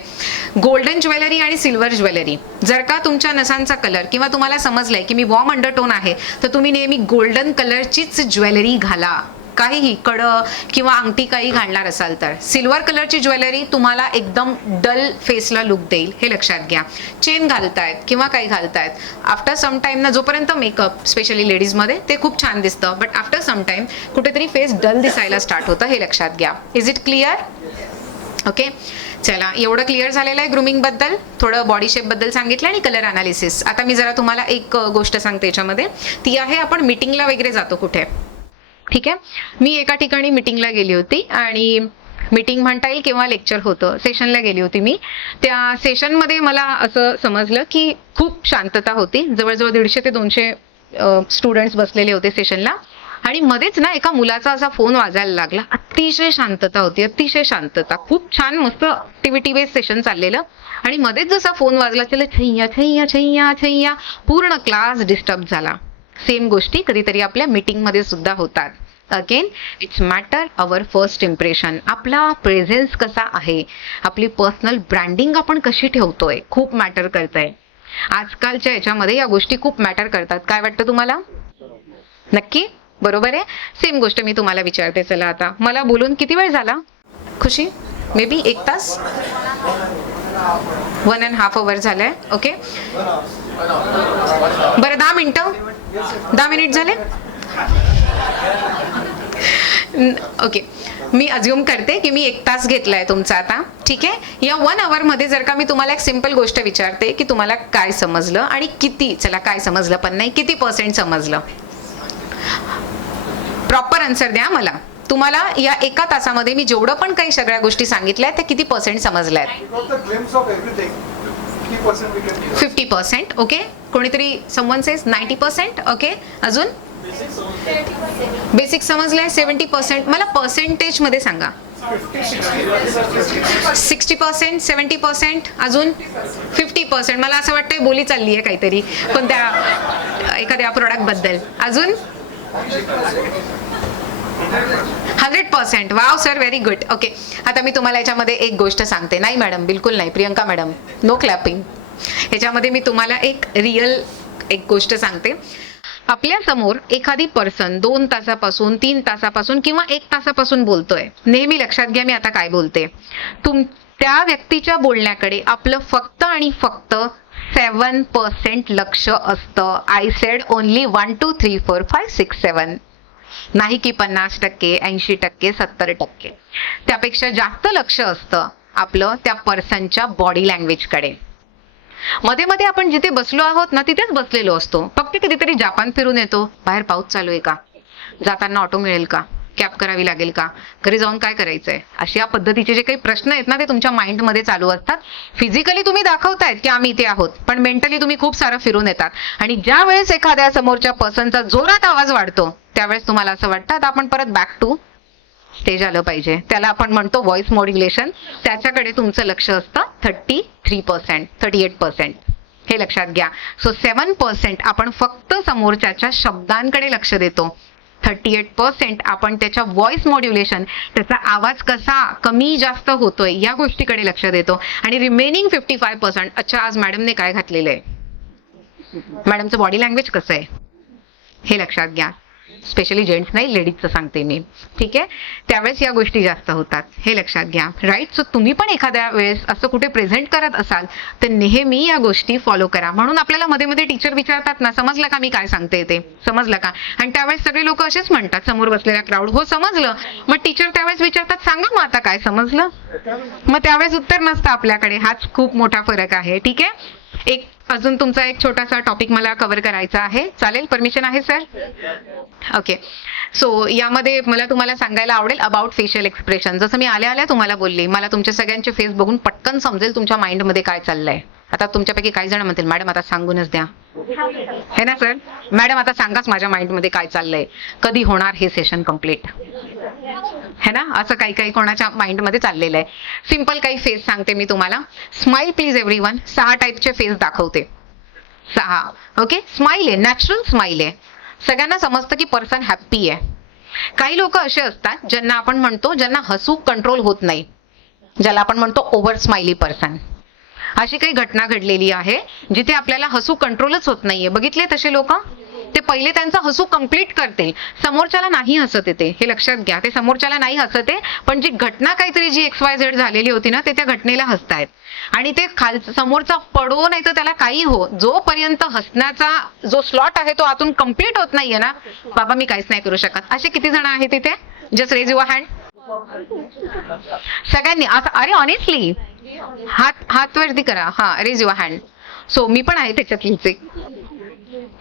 गोल्डन ज्वेलरी आणि सिल्वर ज्वेलरी, जर का तुमच्या नसांचा कलर किंवा तुम्हाला समजलंय की मी वॉर्म अंडरटोन आहे, तर तुम्ही नेहमी गोल्डन कलरचीच ज्वेलरी घाला. काहीही कडं किंवा अंगठी काही घालणार असाल तर सिल्वर कलरची ज्वेलरी तुम्हाला एकदम डल फेसला लुक देईल, हे लक्षात घ्या. चेन घालतायत किंवा काही घालतायत, आफ्टर सम टाइम ना जोपर्यंत मेकअप स्पेशली लेडीजमध्ये ते खूप छान दिसतं, बट आफ्टर सम टाइम कुठेतरी फेस डल दिसायला स्टार्ट होतं, हे लक्षात घ्या. Is it clear? ओके, चला, एवढं क्लिअर झालेलं आहे ग्रूमिंग बद्दल, थोडं बॉडी शेप बद्दल सांगितलं आणि कलर अनालिसिस. आता मी जरा तुम्हाला एक गोष्ट सांगते याच्यामध्ये, ती आहे आपण मीटिंगला वगैरे जातो कुठे, ठीक आहे. मी एका ठिकाणी मीटिंगला गेली होती आणि मीटिंग म्हणता येईल किंवा लेक्चर होतं, सेशनला गेली होती मी. त्या सेशनमध्ये मला असं समजलं की खूप शांतता होती, जवळजवळ 150 ते 200 स्टुडंट्स बसलेले होते सेशनला, आणि मध्येच ना एका मुलाचा असा फोन वाजायला लागला. अतिशय शांतता होती, अतिशय शांतता, खूप छान मस्त ऍक्टिव्हिटी बेस्ड सेशन चाललेलं, आणि मध्येच जसा फोन वाजला त्याला छैया छैया छैया छैया, पूर्ण क्लास डिस्टर्ब झाला. सेम गोष्टी कधीतरी आपल्या मीटिंग मध्ये सुद्धा होतात. Again it's matter our first impression, आपला प्रेझेन्स कसा आहे, आपली पर्सनल ब्रँडिंग आपण कशी ठेवतोय, खूप मॅटर करतंय. आजकालच्या याच्यामध्ये या गोष्टी खूप मॅटर करतात. काय वाटतं तुम्हाला? नक्की बरोबर आहे. सेम गोष्ट मी तुम्हाला विचारते. चला, आता मला बोलून किती वेळ झाला खुशी? मे बी 1 तास, 1.5 hour झालंय. ओके, बरं 10 मिनिटं, 10 मिनिट झाले. ओके, मी अज्युम करते की मी 1 तास घेतलाय तुमचा आता, ठीक आहे. या 1 hour मध्ये जर का मी तुम्हाला एक सिंपल गोष्ट विचारते की तुम्हाला काय समजलं आणि किती, चला काय समजलं पण नाही, किती % समजलं, प्रॉपर आन्सर द्या मला. तुम्हाला या 1 तासामध्ये मी जेवढं पण काही सगळ्या गोष्टी सांगितल्या त्या किती % समजल्यात? 50%. ओके, कोणीतरी समवन सेज 90%. ओके, अजून बेसिक समजलंय 70%. मला पर्सेंटेज मध्ये सांगा. 60%, 70%, अजून 50%. मला असं वाटतंय बोली चालली आहे काहीतरी कोणत्या एखाद्या प्रोडक्ट बद्दल. अजून 100%. Wow sir, very good. Okay, आता मी तुम्हाला याच्यामध्ये एक गोष्ट सांगते. नाही मॅडम, बिलकुल नाही. Priyanka madam, no clapping. याच्यामध्ये मी तुम्हाला एक रिअल एक गोष्ट सांगते. आपल्या समोर एखादी पर्सन 2 तासापासून 3 तासापासून किंवा 1 तासापासून बोलतोय. नेहमी लक्षात घ्या मी आता काय बोलते. त्या व्यक्तीच्या बोलण्याकडे आपलं फक्त आणि फक्त 7% लक्ष असतं. I said only 1 2 3 4 5 6 7. नाही की 50%, 80%, 70%. त्यापेक्षा जास्त लक्ष असतं आपलं त्या पर्सनच्या बॉडी लँग्वेजकडे. मध्ये मध्ये आपण जिथे बसलो आहोत ना तिथेच बसलेलो असतो. फक्त कधीतरी जापान फिरून येतो, बाहेर पाऊस चालू आहे का, जाताना ऑटो मिळेल का, कॅब करावी लागेल का, घरी जाऊन काय करायचंय, अशा पद्धतीचे जे काही प्रश्न आहेत ना ते तुमच्या माइंड मध्ये चालू असतात. फिजिकली तुम्ही दाखवतायत की आम्ही इथे आहोत, पण मेंटली तुम्ही खूप सारं फिरून येतात. आणि ज्या वेळेस एखाद्या समोरच्या पर्सनचा जोरात आवाज वाढतो त्यावेळेस तुम्हाला असं वाटतं आता आपण परत बॅक टू स्टेज आलं पाहिजे. त्याला आपण म्हणतो व्हॉइस मॉड्युलेशन. त्याच्याकडे तुमचं लक्ष असतं 33%, 38%. हे लक्षात घ्या. सो 7% आपण फक्त समोरच्याच्या शब्दांकडे लक्ष देतो. 38% आपण त्याच्या व्हॉइस मॉड्युलेशन, त्याचा आवाज कसा कमी जास्त होतोय या गोष्टीकडे लक्ष देतो. आणि रिमेनिंग 55%, अच्छा आज मॅडमने काय घातलेलं आहे, मॅडमचं बॉडी लँग्वेज कसं आहे, हे लक्षात घ्या. स्पेशली जेंट्स नाही, लेडीजचं सांगते मी, ठीक आहे. त्यावेळेस या गोष्टी जास्त होतात, हे लक्षात घ्या. राईट. सो तुम्ही पण एखाद्या वेळेस असं कुठे प्रेझेंट करत असाल तर नेहमी या गोष्टी फॉलो करा. म्हणून आपल्याला मध्ये मध्ये टीचर विचारतात ना, समजलं का मी काय सांगते ते, समजलं का, आणि त्यावेळेस सगळे लोक असेच म्हणतात समोर बसलेल्या क्राऊड, हो समजलं. मग टीचर त्यावेळेस विचारतात सांगा मग आता काय समजलं, मग त्यावेळेस उत्तर नसतं आपल्याकडे. हाच खूप मोठा फरक आहे, ठीक आहे. एक अजून तुमचा एक छोटासा टॉपिक मला कव्हर करायचा आहे, चालेल? परमिशन आहे सर? ओके. सो यामध्ये मला तुम्हाला सांगायला आवडेल अबाउट फेशियल एक्सप्रेशन. जसं मी आल्या आल्या तुम्हाला बोलली, मला तुमच्या सगळ्यांचे फेस बघून पटकन समजेल तुमच्या माइंडमध्ये काय चाललंय. आता तुमच्यापैकी काही जण म्हणतील मॅडम आता सांगूनच द्या, है ना सर? मॅडम आता सांगाच माझ्या माइंडमध्ये काय चाललंय, कधी होणार हे सेशन कम्प्लीट, है ना? असं काही काही कोणाच्या माइंडमध्ये चाललेलं आहे. सिंपल काही फेस सांगते मी तुम्हाला. Smile please everyone. 6 टाईपचे फेस दाखवते, 6. ओके, स्माइल आहे, नॅचरल स्माइल आहे. सगळ्यांना समजतं की पर्सन हॅप्पी आहे. काही लोक असे असतात ज्यांना आपण म्हणतो, ज्यांना हसू कंट्रोल होत नाही, ज्याला आपण म्हणतो ओव्हर स्माइली पर्सन. अशी काही घटना घडलेली आहे जिथे आपल्याला हसू कंट्रोलच होत नाहीये. बघितले तसे लोक? ते पहिले त्यांचं हसू कंप्लीट करतील, समोरच्याला नाही हसत येते, हे लक्षात घ्या. ते समोरच्याला नाही हसत आहे, पण जी घटना काहीतरी जी XYZ झालेली होती ना, ते त्या घटनेला हसतायत. आणि ते समोरचा पडो नाही तर त्याला काही हो, जोपर्यंत हसण्याचा जो स्लॉट आहे तो आतून कंप्लीट होत नाहीये ना, बाबा मी काहीच नाही करू शकत. असे किती जण आहेत तिथे? Just raise your hand. सगळ्यांनी अरे ऑनेस्टली हात वरती करा. हा, रेज युअर हँड. सो मी पण आहे त्याच्यातलीच एक.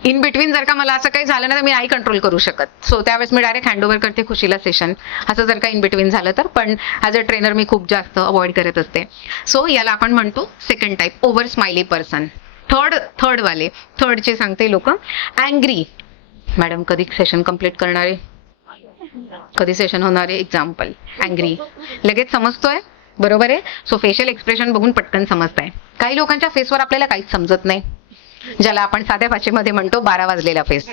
इन बिटवीन जर का मला असं काही झालं ना तर मी नाही कंट्रोल करू शकत. सो त्यावेळेस मी डायरेक्ट हँडओव्हर करते खुशीला सेशन. असं जर का इन बिटवीन झालं तर, पण ॲज अ ट्रेनर मी खूप जास्त अवॉइड करत असते. सो याला आपण म्हणतो second type, over smiley person. थर्डचे सांगते लोक. अँग्री. मॅडम कधी सेशन कम्प्लीट करणार आहे, कधी सेशन होणार आहे? एक्झाम्पल अँग्री, लगेच समजतोय, बरोबर आहे. सो फेशियल एक्सप्रेशन बघून पटकन समजताय. काही लोकांच्या फेसवर आपल्याला काहीच समजत नाही, ज्याला आपण साध्या भाषेमध्ये म्हणतो 12 वाजलेला फेस.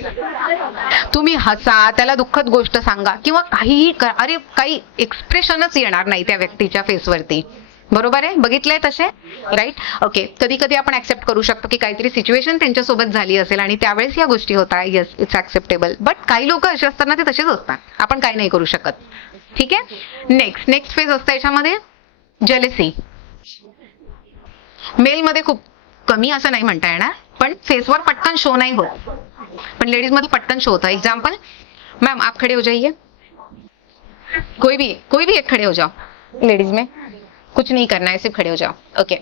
तुम्ही हसा, त्याला दुःखद गोष्ट सांगा किंवा काहीही अरे काही एक्सप्रेशनच येणार नाही त्या व्यक्तीच्या फेसवरती, बरोबर आहे. बघितलंय तसे, राईट? ओके. कधी कधी आपण ऍक्सेप्ट करू शकतो की काहीतरी सिच्युएशन त्यांच्यासोबत झाली असेल आणि त्यावेळेस या गोष्टी होतात, येस इट्स ऍक्सेप्टेबल. बट काही लोक असे असताना ते तसेच असतात, आपण काही नाही करू शकत. ठीक आहे. नेक्स्ट फेज असतं याच्यामध्ये जेलसी. मेलमध्ये खूप कमी असं नाही म्हणता येणार, पण फेसवर पटकन शो नहीं होत, पण लेडीज मध्ये पटकन शो होता. एग्जाम्पल, मैम आप खड़े हो जाइए, कोई भी एक खड़े हो जाओ. लेडीज में कुछ नहीं करना है, सिर्फ खड़े हो जाओ. ओके.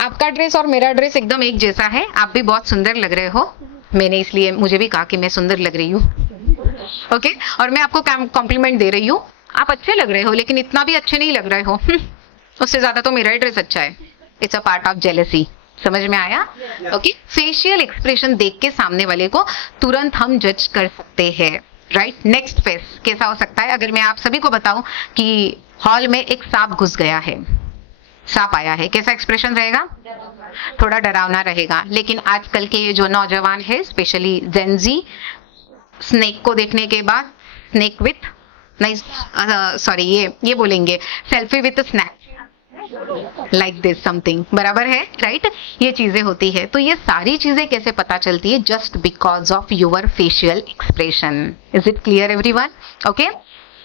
आपका ड्रेस और मेरा ड्रेस एकदम एक जैसा है, आप भी बहुत सुंदर लग रहे हो. मैंने इसलिए मुझे भी कहा कि मैं सुंदर लग रही हूँ. ओके. और मैं आपको कॉम्प्लीमेंट दे रही हूँ, आप अच्छे लग रहे हो, लेकिन इतना भी अच्छे नहीं लग रहे हो. उससे ज्यादा तो मेरा ही ड्रेस अच्छा है. It's a part of jealousy. समझ में आया? ओके. फेशियल एक्सप्रेशन देख के सामने वाले को तुरंत हम जज कर सकते हैं, राइट? नेक्स्ट फेस कैसा हो सकता है? अगर मैं आप सभी को बताऊं कि हॉल में एक सांप घुस गया है, सांप आया है, कैसा एक्सप्रेशन रहेगा? थोड़ा डरावना रहेगा. लेकिन आजकल के ये जो नौजवान है, स्पेशली जेनजी, स्नेक को देखने के बाद स्नेक विथ नहीं सॉरी ये बोलेंगे selfie with snack, like this something, बराबर है, राइट? ये चीजें होती है. तो ये सारी चीजें कैसे पता चलती है? Just because of your facial expression. Is it clear everyone? Okay.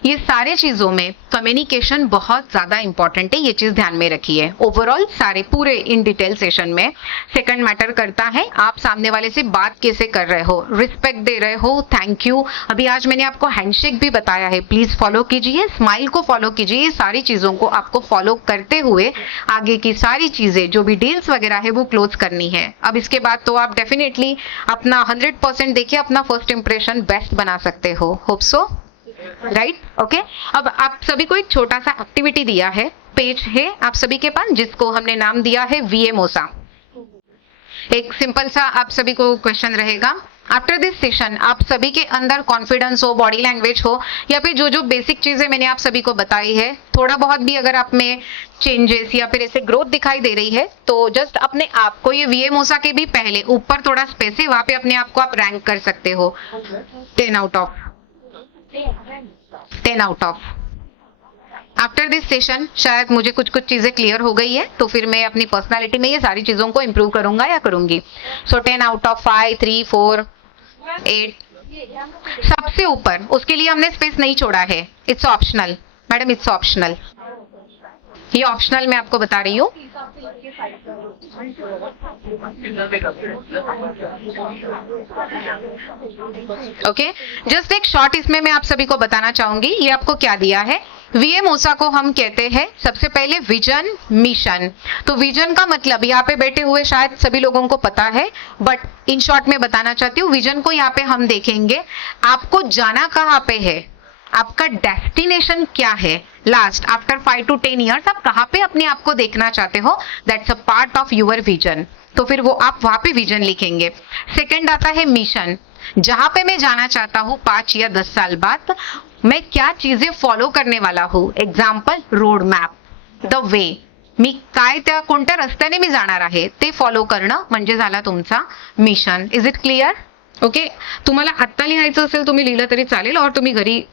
ये सारे चीजों में कम्युनिकेशन बहुत ज्यादा इंपॉर्टेंट है, ये चीज ध्यान में रखिए. ओवरऑल सारे पूरे इन डिटेल सेशन में सेकंड मैटर करता है आप सामने वाले से बात कैसे कर रहे हो, रिस्पेक्ट दे रहे हो, थैंक यू. अभी आज मैंने आपको हैंडशेक भी बताया है, प्लीज फॉलो कीजिए, स्माइल को फॉलो कीजिए. ये सारी चीजों को आपको फॉलो करते हुए आगे की सारी चीजें जो भी डील्स वगैरह है वो क्लोज करनी है. अब इसके बाद तो आप डेफिनेटली अपना 100% देखिए, अपना फर्स्ट इंप्रेशन बेस्ट बना सकते हो. Hope so, right? ओके. अब आप सभी को एक छोटा सा एक्टिविटी दिया है, पेज है आप सभी के पास, जिसको हमने नाम दिया है VMOSA. एक सिंपल सा आप सभी को क्वेश्चन रहेगा. आफ्टर दिस सेशन आप सभी के अंदर कॉन्फिडेंस हो, बॉडी लैंग्वेज हो, या फिर जो जो बेसिक चीजें मैंने आप सभी को बताई है, थोड़ा बहुत भी अगर आप में चेंजेस या फिर ऐसे ग्रोथ दिखाई दे रही है, तो जस्ट अपने आप को ये VMOSA के भी पहले ऊपर थोड़ा स्पेस है, वहां पे अपने आप को आप रैंक कर सकते हो 10 out of. After this session शायद मुझे कुछ चीजें क्लियर हो गई है, तो फिर मैं अपनी पर्सनालिटी में ये सारी चीजों को इंप्रूव करूंगा या करूंगी. So 10 out of 5, 3, 4, 8. सबसे ऊपर उसके लिए हमने स्पेस नहीं छोड़ा है, it's optional. Madam it's optional, ये ऑप्शनल मैं आपको बता रही हूँ. ओके. जस्ट एक शॉर्ट इसमें मैं आप सभी को बताना चाहूंगी. ये आपको क्या दिया है? VMOSA को हम कहते हैं सबसे पहले विजन, मिशन. तो विजन का मतलब यहाँ पे बैठे हुए शायद सभी लोगों को पता है, बट इन शॉर्ट में बताना चाहती हूँ. विजन को यहाँ पे हम देखेंगे, आपको जाना कहाँ पे है, आपका डेस्टिनेशन क्या है, लास्ट आफ्टर 5 to 10 ईयर्स आप कहाँ पे अपने आप को देखना चाहते हो, that's a part of your vision. तो फिर वो आप वहां पे विजन लिखेंगे. सेकंड आता है मिशन, जहां पे मैं जाना चाहता हूँ 5 या 10 साल बाद, मैं क्या चीजें फॉलो करने वाला हूँ. Example road map, the way, मी काय त्या कोणत्या रस्त्याने मी जाणार आहे ते फॉलो करणं म्हणजे झाला तुमचा mission. Is it clear? Okay. तुम्हाला आत्ता लिहायचं असेल तुम्ही लिहिलं तरी चालेल, और तुम्ही घरी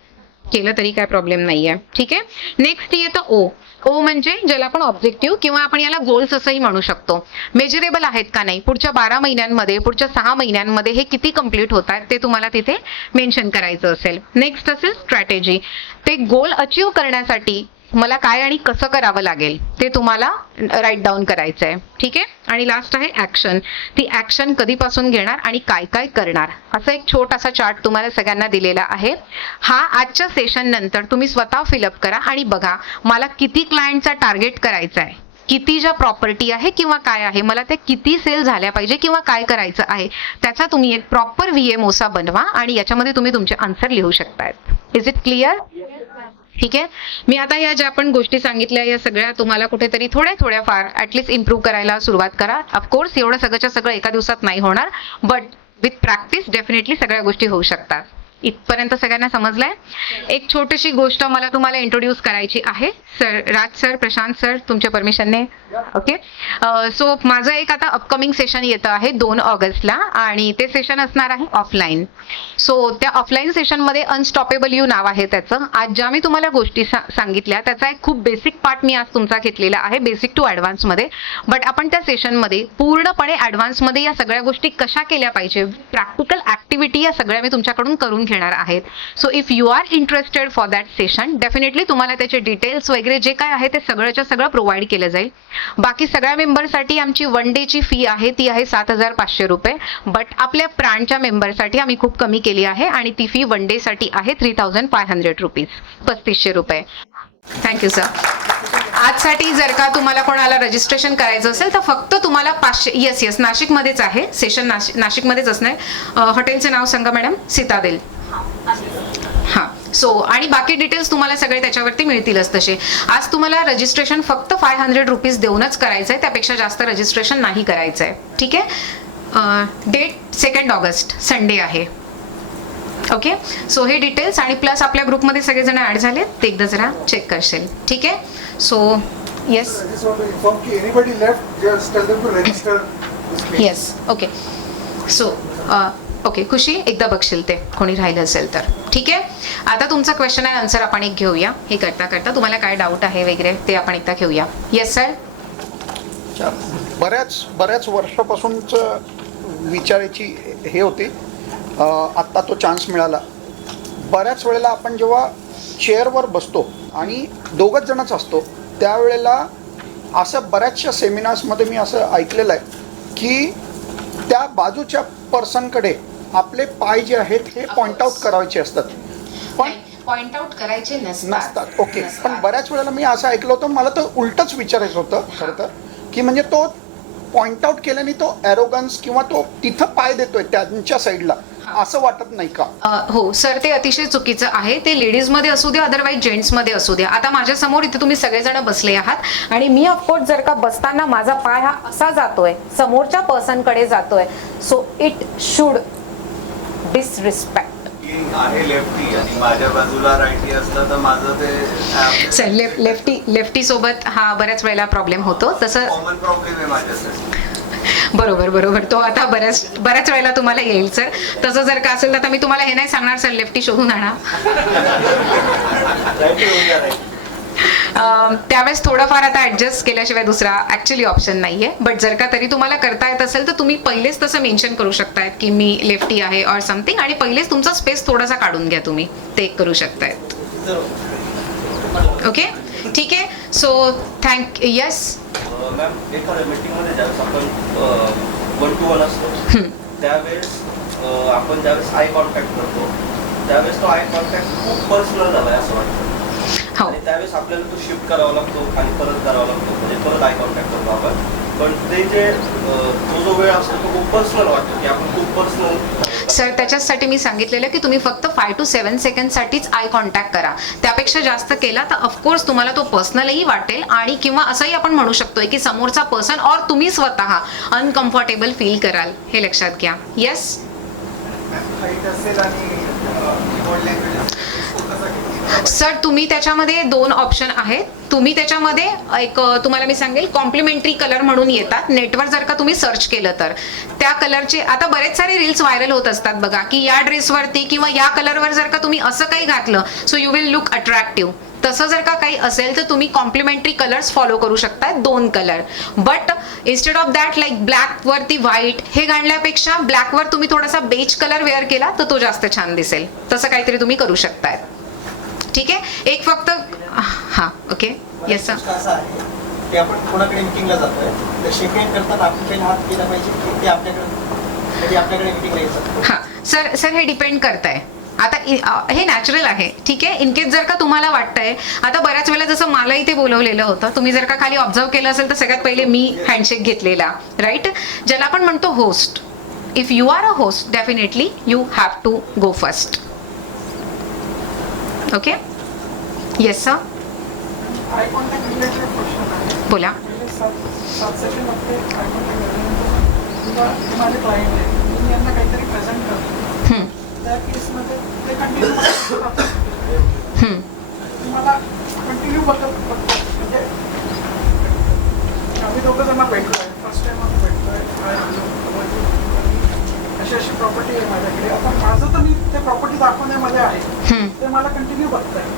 केलं तरी काय प्रॉब्लेम नाहीये. ठीक आहे. नेक्स्ट येतं ओ. ओ म्हणजे ज्याला आपण ऑब्जेक्टिव्ह किंवा आपण याला गोल्स असंही म्हणू शकतो. मेजरेबल आहेत का नाही, पुढच्या 12 महिन्यांमध्ये, पुढच्या 6 महिन्यांमध्ये हे किती कंप्लीट होत आहेत ते तुम्हाला तिथे मेन्शन करायचं असेल. नेक्स्ट असेल स्ट्रॅटेजी. ते गोल अचीव करण्यासाठी मला काय आणि कसं करावं लागेल ते तुम्हाला राईट डाऊन करायचं आहे. ठीक आहे. आणि लास्ट आहे ऍक्शन. ती ऍक्शन कधीपासून घेणार आणि काय काय करणार, असा एक छोटासा चार्ट तुम्हाला सगळ्यांना दिलेला आहे. हा आजच्या सेशन नंतर तुम्ही स्वतः फिलअप करा आणि बघा मला किती क्लायंटचा टार्गेट करायचा आहे, किती ज्या प्रॉपर्टी आहे किंवा काय आहे, मला ते किती सेल झाल्या पाहिजे किंवा काय करायचं आहे, त्याचा तुम्ही एक प्रॉपर VMOसा बनवा आणि याच्यामध्ये तुम्ही तुमचे आन्सर लिहू शकतायत. Is it clear? ठीक आहे. मी आता या ज्या आपण गोष्टी सांगितल्या या सगळ्या तुम्हाला कुठेतरी थोड्या फार ऍटलीस्ट इम्प्रूव्ह करायला सुरुवात करा. ऑफकोर्स एवढं सगळंच्या सगळं एका दिवसात नाही होणार, बट विथ प्रॅक्टिस डेफिनेटली सगळ्या गोष्टी होऊ शकतात. इथपर्यंत सगळ्यांना समजलंय? एक छोटीशी गोष्ट मला तुम्हाला इंट्रोड्यूस करायची आहे. Sir, Raj sir, Prashant sir, तुमच्या परमिशनने. ओके. सो माझं एक आता अपकमिंग सेशन येतं आहे 2 ऑगस्टला आणि ते सेशन असणार आहे ऑफलाईन. सो त्या ऑफलाईन सेशनमध्ये अनस्टॉपेबल यू नाव आहे त्याचं. आज ज्या मी तुम्हाला गोष्टी सांगितल्या त्याचा एक खूप बेसिक पार्ट मी आज तुमचा घेतलेला आहे, बेसिक टू ॲडव्हान्समध्ये. बट आपण त्या सेशनमध्ये पूर्णपणे ॲडव्हान्समध्ये या सगळ्या गोष्टी कशा केल्या पाहिजे, प्रॅक्टिकल ॲक्टिव्हिटी या सगळ्या मी तुमच्याकडून करून घेणार आहेत. So if you are interested for that session, definitely तुम्हाला त्याचे डिटेल्स वगैरे जे काय आहे ते सगळंच्या सगळं प्रोव्हाइड केलं जाईल. बाकी सगळ्या मेंबरसाठी आमची 1 डेची फी आहे ती आहे 7,500 रुपये. बट आपल्या प्राणच्या मेंबरसाठी आम्ही खूप कमी केली आहे आणि ती फी 1 डे साठी आहे 3,500 रुपीज, 3,500 रुपये. Thank you sir. आजसाठी जर का तुम्हाला कोणाला रजिस्ट्रेशन करायचं असेल तर फक्त तुम्हाला 500. येस नाशिकमध्येच आहे सेशन, नाशिकमध्येच असणार. हॉटेलचं नाव सांगा मॅडम. सितादेल. हां. सो आणि बाकी डिटेल्स तुम्हाला सगळे त्याच्यावरती मिळतीलच तसे. आज तुम्हाला रजिस्ट्रेशन फक्त 500 रुपीज देऊनच करायचं आहे, त्यापेक्षा जास्त रजिस्ट्रेशन नाही करायचं आहे. ठीक आहे. डेट 2 ऑगस्ट संडे आहे. ओके. सो हे डिटेल्स आणि प्लस आपल्या ग्रुपमध्ये सगळेजण ऍड झाले ते एकदा जरा चेक करशील. ठीक आहे. So yes. Yes. Okay. So okay. Khushi एकदा बघशील ते कोणी राहिलं असेल तर. ठीक आहे. आता तुमचा क्वेश्चन अँड आन्सर आपण एक घेऊया. हे करता करता तुम्हाला काय डाऊट आहे वगैरे ते आपण एकदा घेऊया. Yes sir. बऱ्याच वर्षापासूनच विचारायची हे होती, आत्ता तो चान्स मिळाला. बऱ्याच वेळेला आपण जेव्हा चेअरवर बसतो आणि 2च जणच असतो त्यावेळेला असं बऱ्याचशा सेमिनार्समध्ये मी असं ऐकलेलं आहे की त्या बाजूच्या पर्सनकडे आपले पाय जे आहेत हे पॉइंट आउट करायचे असतात, पण पॉइंट आउट करायचे नसतात. ओके. पण बऱ्याच वेळेला मी असं ऐकलं होतं, मला तर उलटच विचारायचं होतं खरं तर, की म्हणजे तो पॉइंट आउट केल्याने तो ॲरोगन्स किंवा तो तिथं पाय देतोय त्यांच्या साईडला, असं वाटत नाही का? हो सर, ते अतिशय चुकीचं आहे. ते लेडीजमध्ये असू द्या, अदरवाईज जेंट्समध्ये असू द्या. आता माझ्या समोर इथे तुम्ही सगळेजण बसले आहात आणि मी ऑफकोर्स जर का बसताना माझा पाय हा असा जातोय, समोरच्या पर्सनकडे जातोय, सो इट शुड डिसरिस्पेक्ट. आहे लेफ्टी आणि माझ्या बाजूला राईटी असलं तर माझं ते सर लेफ्टी सोबत हा बऱ्याच वेळेला प्रॉब्लेम होतो. तसं कॉमन प्रॉब्लेम आहे माझ्यासाठी. बरोबर. तो आता बऱ्याच वेळेला तुम्हाला येईल सर. तसं जर का असेल तर मी तुम्हाला हे नाही सांगणार सर लेफ्टी शोधून आणा. त्यावेळेस थोडंफार आता ऍडजस्ट केल्याशिवाय दुसरा ऍक्च्युअली ऑप्शन नाहीये. बट जर का तरी तुम्हाला करता येत असेल तर तुम्ही पहिलेच तसं मेन्शन करू शकतायत की मी लेफ्टी आहे ऑर समथिंग, आणि पहिलेच तुमचा स्पेस थोडासा काढून घ्या. तुम्ही ते करू शकतायत. ओके. ठीक आहे. So thank. येस मॅम, एखाद्या मीटिंगमध्ये ज्यावेळेस आपण 1 to 1 असतो त्यावेळेस आपण ज्यावेळेस आय कॉन्टॅक्ट करतो त्यावेळेस तो आय कॉन्टॅक्ट खूप पर्सनल झालाय असं वाटतं. आणि त्यावेळेस आपल्याला तो शिफ्ट करावा लागतो आणि परत करावा लागतो, म्हणजे परत आय कॉन्टॅक्ट करतो आपण. पण ते जे तो जो वेळ असतो तो खूप पर्सनल वाटतो की आपण खूप पर्सनल. सर त्याच्यासाठी मी सांगितलेलं की तुम्ही फक्त 5 to 7 सेकंडसाठीच आय कॉन्टॅक्ट करा. त्यापेक्षा जास्त केला तर ऑफकोर्स तुम्हाला तो पर्सनलही वाटेल आणि किंवा असंही आपण म्हणू शकतोय की समोरचा पर्सन और तुम्ही स्वतः अनकम्फर्टेबल फील कराल. हे लक्षात घ्या. येस सर, तुम्ही त्याच्यामध्ये 2 ऑप्शन आहेत. तुम्ही त्याच्यामध्ये एक तुम्हाला मी सांगेल कॉम्प्लिमेंटरी कलर म्हणून येतात, नेटवर जर का तुम्ही सर्च केलं तर त्या कलरचे आता बरेच सारे रील्स व्हायरल होत असतात बघा, की या ड्रेसवरती किंवा या कलरवर जर का तुम्ही असं काही घातलं so you will look attractive. तसं जर का काही असेल तर तुम्ही कॉम्प्लिमेंटरी कलर्स फॉलो करू शकता, 2 colour. But instead of that like black वरती व्हाईट हे घालण्यापेक्षा ब्लॅकवर तुम्ही थोडासा बेज कलर वेअर केला तर तो जास्त छान दिसेल. तसं काहीतरी तुम्ही करू शकताय. ठीक आहे, एक फक्त हां ओके येस सर. असं आहे की आपण कोणाकडे मिटिंगला जातोय तर शेक हँड करताना आपण काही हात केला पाहिजे की ते आपल्याकडे मिटिंगला येतात. हां सर हे डिपेंड करतंय. आता हे नॅचरल आहे. ठीक आहे, इनकेस जर का तुम्हाला वाटतंय, आता बऱ्याच वेळेला जसं मला इथे बोलवलेलं होतं, तुम्ही जर का खाली ऑब्झर्व केलं असेल तर सगळ्यात पहिले मी हँडशेक घेतलेला, राईट, ज्याला आपण म्हणतो host. If you are a host definitely you have to go first. Okay yes sir eye contact related question आहे. बोला. सात सेशनमध्ये आय कॉन्टॅक्ट माझे क्लायंट आहे, मी यांना काहीतरी प्रेझेंट करतो, हम्म, त्या केसमध्ये ते कंटिन्यू मला कंटिन्यू बघत म्हणजे आम्ही दोघं जण भेटलोय, फर्स्ट टाइम आम्ही भेटलोय, अशी अशी प्रॉपर्टी आहे माझ्याकडे. आता माझं तर मी ते प्रॉपर्टी दाखवण्यामध्ये आहे, ते मला कंटिन्यू बघताय.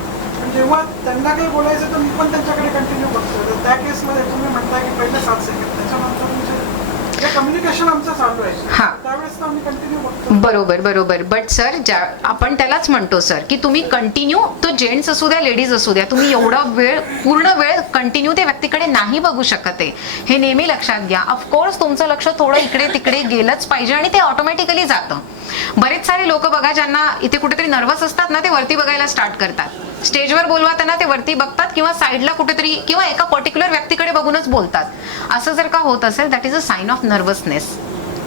पण जेव्हा त्यांना काही बोलायचं तर मी पण त्यांच्याकडे कंटिन्यू बघतोय. तर त्या केसमध्ये तुम्ही म्हणताय की पहिले 7 सेकंड, त्याच्यानंतर जे कम्युनिकेशन आमचं चालू आहे त्यावेळेस तर आम्ही कंटिन्यू बघतो. बरोबर. बट सर आपण त्यालाच म्हणतो सर की तुम्ही कंटिन्यू, तो जेंट्स असू द्या लेडीज असू द्या, तुम्ही एवढा वेळ पूर्ण वेळ कंटिन्यू त्या व्यक्तीकडे नाही बघू शकत आहे, हे नेहमी लक्षात घ्या. ऑफकोर्स तुमचं लक्ष थोडं इकडे तिकडे गेलंच पाहिजे आणि ते ऑटोमॅटिकली जातं. बरेच सारे लोक बघा ज्यांना इथे कुठेतरी नर्वस असतात ना, ते वरती बघायला स्टार्ट करतात. स्टेजवर बोलवा त्यांना ते वरती बघतात किंवा साईडला कुठेतरी किंवा एका पर्टिक्युलर व्यक्तीकडे बघूनच बोलतात. असं जर का होत असेल that is a sign of nervousness.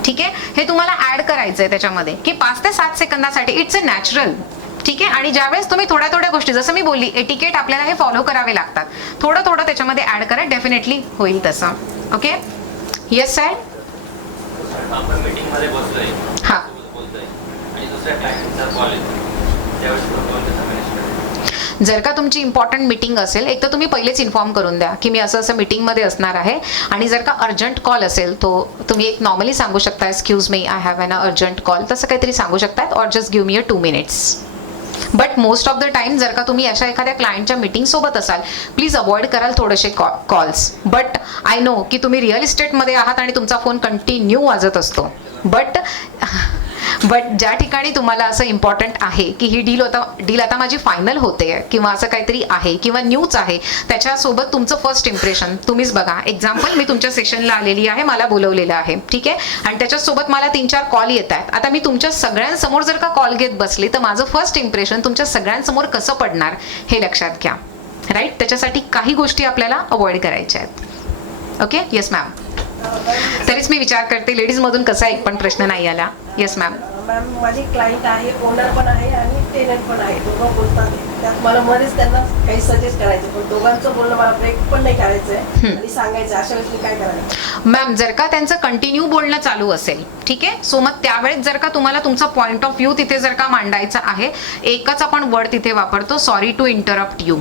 ठीक आहे, हे तुम्हाला ऍड करायचंय त्याच्यामध्ये की 5 ते 7 सेकंदासाठी. It's a natural. ठीक आहे, आणि ज्यावेळेस तुम्ही थोड्या थोड्या गोष्टी, जसं मी बोलली एटिकेट आपल्याला हे फॉलो करावे लागतात, थोडं थोडं त्याच्यामध्ये ऍड करा, डेफिनेटली होईल तसं. Okay yes sir. आपण मीटिंग मध्ये बसलोय, हां बोलतोय आणि दुसऱ्या क्लायंटचा कॉल येतो, त्यावेळेस आपण त्याचा मॅनेज करायचं. जर का तुमची इम्पॉर्टंट मीटिंग असेल, एक तर तुम्ही पहिलेच इन्फॉर्म करून द्या की मी असं मीटिंगमध्ये असणार आहे. आणि जर का अर्जंट कॉल असेल तो तुम्ही एक नॉर्मली सांगू शकता, excuse me I have N urgent call, तसं काहीतरी सांगू शकतात, or just give me a 2 minutes. But most of the time जर का तुम्ही अशा एखाद्या क्लायंटच्या मीटिंग सोबत असाल, प्लीज अवॉइड कराल थोडेसे कॉल्स. बट आय नो की तुम्ही रिअल इस्टेटमध्ये आहात आणि तुमचा फोन कंटिन्यू वाजत असतो. बट ज्या ठिकाणी तुम्हाला असं इम्पॉर्टंट आहे की ही डील आता माझी फायनल होते किंवा असं काहीतरी आहे किंवा न्यूज आहे, त्याच्यासोबत तुमचं फर्स्ट इम्प्रेशन तुम्हीच बघा. एक्झाम्पल, मी तुमच्या सेशनला आलेली आहे, मला बोलवलेलं आहे, ठीक आहे, आणि त्याच्यासोबत मला 3-4 कॉल येत आहेत. आता मी तुमच्या सगळ्यांसमोर जर का कॉल घेत बसले तर माझं फर्स्ट इम्प्रेशन तुमच्या सगळ्यांसमोर कसं पडणार हे लक्षात घ्या, राईट. त्याच्यासाठी काही गोष्टी आपल्याला अवॉइड करायच्या आहेत. Okay yes ma'am. तरीच मी विचार करते लेडीज मधून कसा एक पण प्रश्न नाही आला. Yes ma'am. मॅम माझी क्लायंट आहे, ओनर पण आहे आणि टेनंट पण आहे, दोघं बोलतात. त्यात मला मध्येच त्यांना काही सजेस्ट करायचं, पण दोघांचं बोलणं मला ब्रेक पण नाही करायचंय आणि सांगायचं, अशा वेळेस मी काय करायचं. मॅम जर का त्यांचं कंटिन्यू बोलणं चालू असेल, ठीक आहे, सो मग त्यावेळेस जर का तुम्हाला तुमचा पॉइंट ऑफ व्ह्यू तिथे जर का मांडायचा आहे, एकच आपण वर्ड तिथे वापरतो, सॉरी टू इंटरप्ट यू.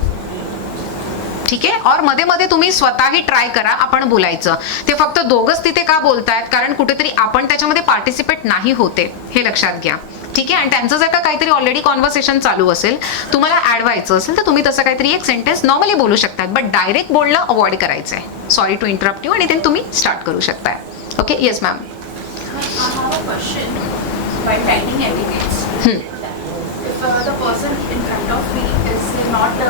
ठीक आहे, और मध्ये मध्ये तुम्ही स्वतःही ट्राय करा आपण बोलायचं. ते फक्त दोघंच तिथे का बोलतायत, कारण कुठेतरी आपण त्याच्यामध्ये पार्टिसिपेट नाही होते, हे लक्षात घ्या. ठीक आहे, आणि त्यांचं जर का काहीतरी ऑलरेडी कॉन्व्हर्सेशन चालू असेल, तुम्हाला ऍड व्हायचं असेल तर तुम्ही तसं काहीतरी एक सेंटेन्स नॉर्मली बोलू शकतात, बट डायरेक्ट बोलणं अवॉइड करायचं आहे. सॉरी टू इंटरप्ट यू, आणि ते तुम्ही स्टार्ट करू शकताय. Okay yes ma'am. I have a question. By pending evidence, if the person in front of me is not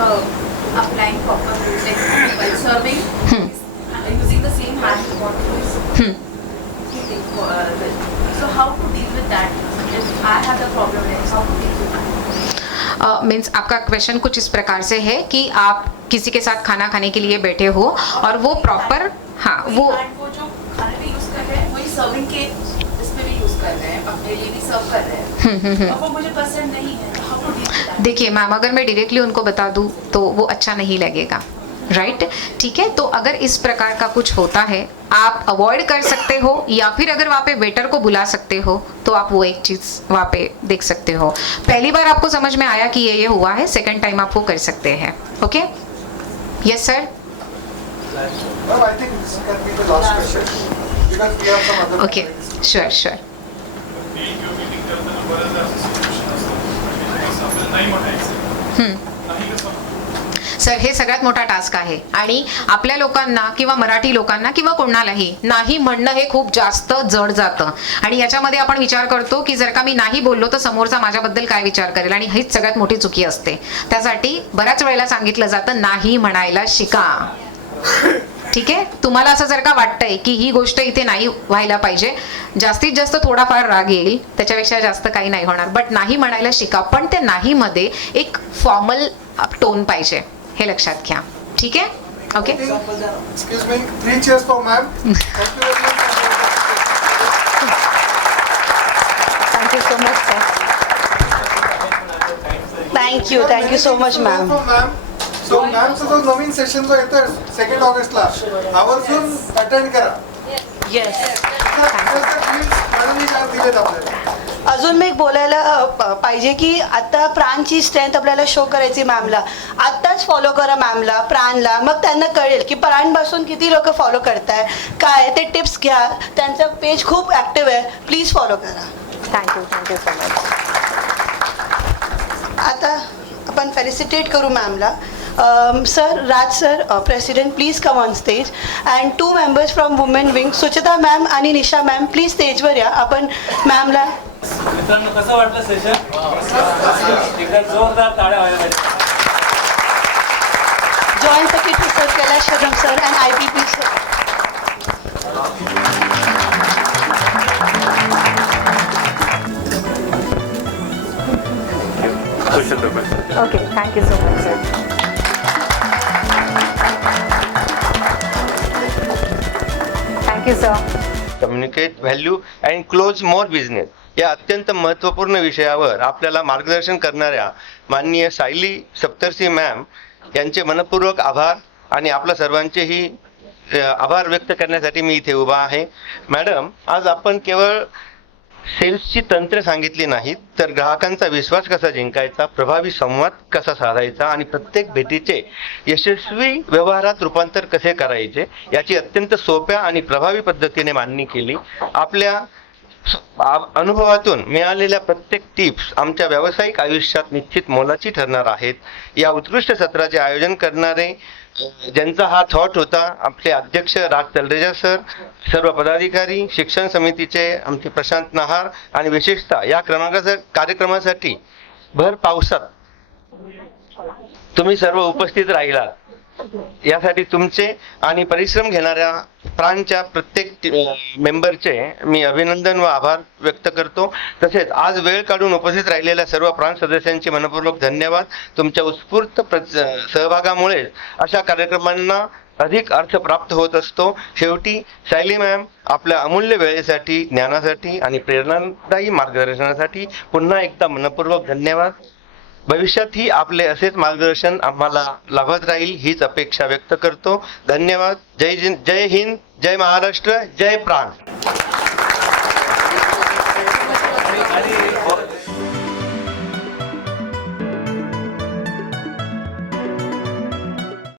applying proper rules, like while serving, using the same hand bottle is hitting. So how to deal with that? If I have the problem, how to deal with that? Means आपका question कुछ इस प्रकार से है कि आप किसी के साथ खाना खाने के लिए बैठे हो और वो प्रॉपर, हाँ वो वो जो खाने में यूज कर रहे हैं वही सर्विंग के इसमें भी यूज कर रहे हैं, अपने लिए भी सर्व कर रहे हैं, और वो मुझे पसंद नहीं है. हाउ टू डील विद दैट? देखिए मैम, अगर मैं डायरेक्टली उनको बता दूं तो वो अच्छा नहीं लगेगा, राइट. ठीक है, तो अगर इस प्रकार का कुछ होता है आप अवॉइड कर सकते हो, या फिर अगर वहाँ पे वेटर को बुला सकते हो तो आप वो एक चीज़ वहाँ पे देख सकते हो. पहली बार आपको समझ में आया कि ये हुआ है, सेकंड टाइम आप वो कर सकते हैं. Okay yes sir. Ma'am, I think this can be the last question because we have some other. Okay, sure sure. Sir, हे सगळ्यात मोठा टास्क आहे आणि आपल्या लोकांना किंवा मराठी लोकांना किंवा कोणालाही नाही म्हणणं हे खूप जास्त जड जातं आणि याच्यामध्ये आपण विचार करतो की जर का मी नाही बोललो तर समोरचा माझ्याबद्दल काय विचार करेल आणि हीच सगळ्यात मोठी चुकी असते. त्यासाठी बऱ्याच वेळेला सांगितलं जातं नाही म्हणायला शिका. ठीक आहे, तुम्हाला असं जर का वाटतंय की ही गोष्ट इथे नाही व्हायला पाहिजे, जास्तीत जास्त थोडाफार राग येईल, त्याच्यापेक्षा जास्त काही नाही होणार, बट नाही म्हणायला शिका. पण ते नाही मध्ये एक फॉर्मल टोन पाहिजे, हे लक्षात घ्या. ठीक आहे, okay. Excuse me, 3 cheers for ma'am. Thank you very much. Thank you so much sir. Thank you so much ma'am. So मॅमचा जो नवीन सेशन जो येतोय 2 ऑगस्टला आवर्जून अटेंड करा. येस. मॅडमनी काय दिलेत आपल्याला. अजून मी एक बोलायला पाहिजे की आता प्राणची स्ट्रेंथ आपल्याला शो करायची मॅमला. आत्ताच फॉलो करा मॅमला, प्राणला, मग त्यांना कळेल की प्राणपासून किती लोक फॉलो करताय, काय ते टिप्स घ्या. त्यांचं पेज खूप ॲक्टिव्ह आहे, प्लीज फॉलो करा. Thank you so much. आता आपण फेलिसिटेट करू मॅमला. Sir, Raj sir, president, please come on stage. And 2 members from women wing, Suchita ma'am आणि निशा मॅम, प्लीज स्टेजवर या. आपण मॅमला मित्रांनो, कसं वाटलं सेशन? एकदा जोरदार टाळ्या व्हायला पाहिजे. Joint secretary sir Kailash Kadam sir and IPP sir. Okay, thank you so much sir. Thank you sir. Communicate value and close more business या अत्यंत महत्त्वपूर्ण विषयावर आपल्याला मार्गदर्शन करणाऱ्या माननीय सायली सप्तर्षी मॅम यांचे मनपूर्वक आभार आणि आपल्या सर्वांचेही आभार व्यक्त करण्यासाठी मी इथे उभा आहे. मॅडम, आज आपण केवळ सेल्सची तंत्रे सांगितली नाहीत, तर ग्राहकांचा विश्वास कसा जिंकायचा, प्रभावी संवाद कसा साधायचा आणि प्रत्येक भेटीचे यशस्वी व्यवहारात रूपांतर कसे करायचे याची अत्यंत सोप्या आणि प्रभावी पद्धतीने मांडणी केली. आपल्या अनुभवातून मिळालेल्या प्रत्येक टिप्स आमच्या व्यावसायिक आयुष्यात निश्चित मोलाची ठरणार आहेत. या उत्कृष्ट सत्राचे आयोजन करणारे ज्यांचा हा थॉट होता, आपले अध्यक्ष राज तलरेजा सर, सर्व पदाधिकारी, शिक्षण समितीचे आमचे प्रशांत नहार आणि विशेषतः या कार्यक्रमासाठी भर पावसात तुम्ही सर्व उपस्थित राहिलात, यासाठी तुमचे आणि परिश्रम घेणाऱ्या प्राणच्या प्रत्येक मेंबरचे मी अभिनंदन व आभार व्यक्त करतो. तसेच आज वेळ काढून उपस्थित राहिलेल्या सर्व प्राण सदस्यांचे मनपूर्वक धन्यवाद. तुमच्या उत्स्फूर्त सहभागामुळे अशा कार्यक्रमांना अधिक अर्थ प्राप्त होत असतो. शेवटी सायली मॅम, आपल्या अमूल्य वेळेसाठी, ज्ञानासाठी आणि प्रेरणादायी मार्गदर्शनासाठी पुन्हा एकदा मनपूर्वक धन्यवाद. भविष्यातही आपले असेच मार्गदर्शन आम्हाला लाभत राहील हीच अपेक्षा व्यक्त करतो. धन्यवाद. जय हिंद, जय महाराष्ट्र, जय प्राण.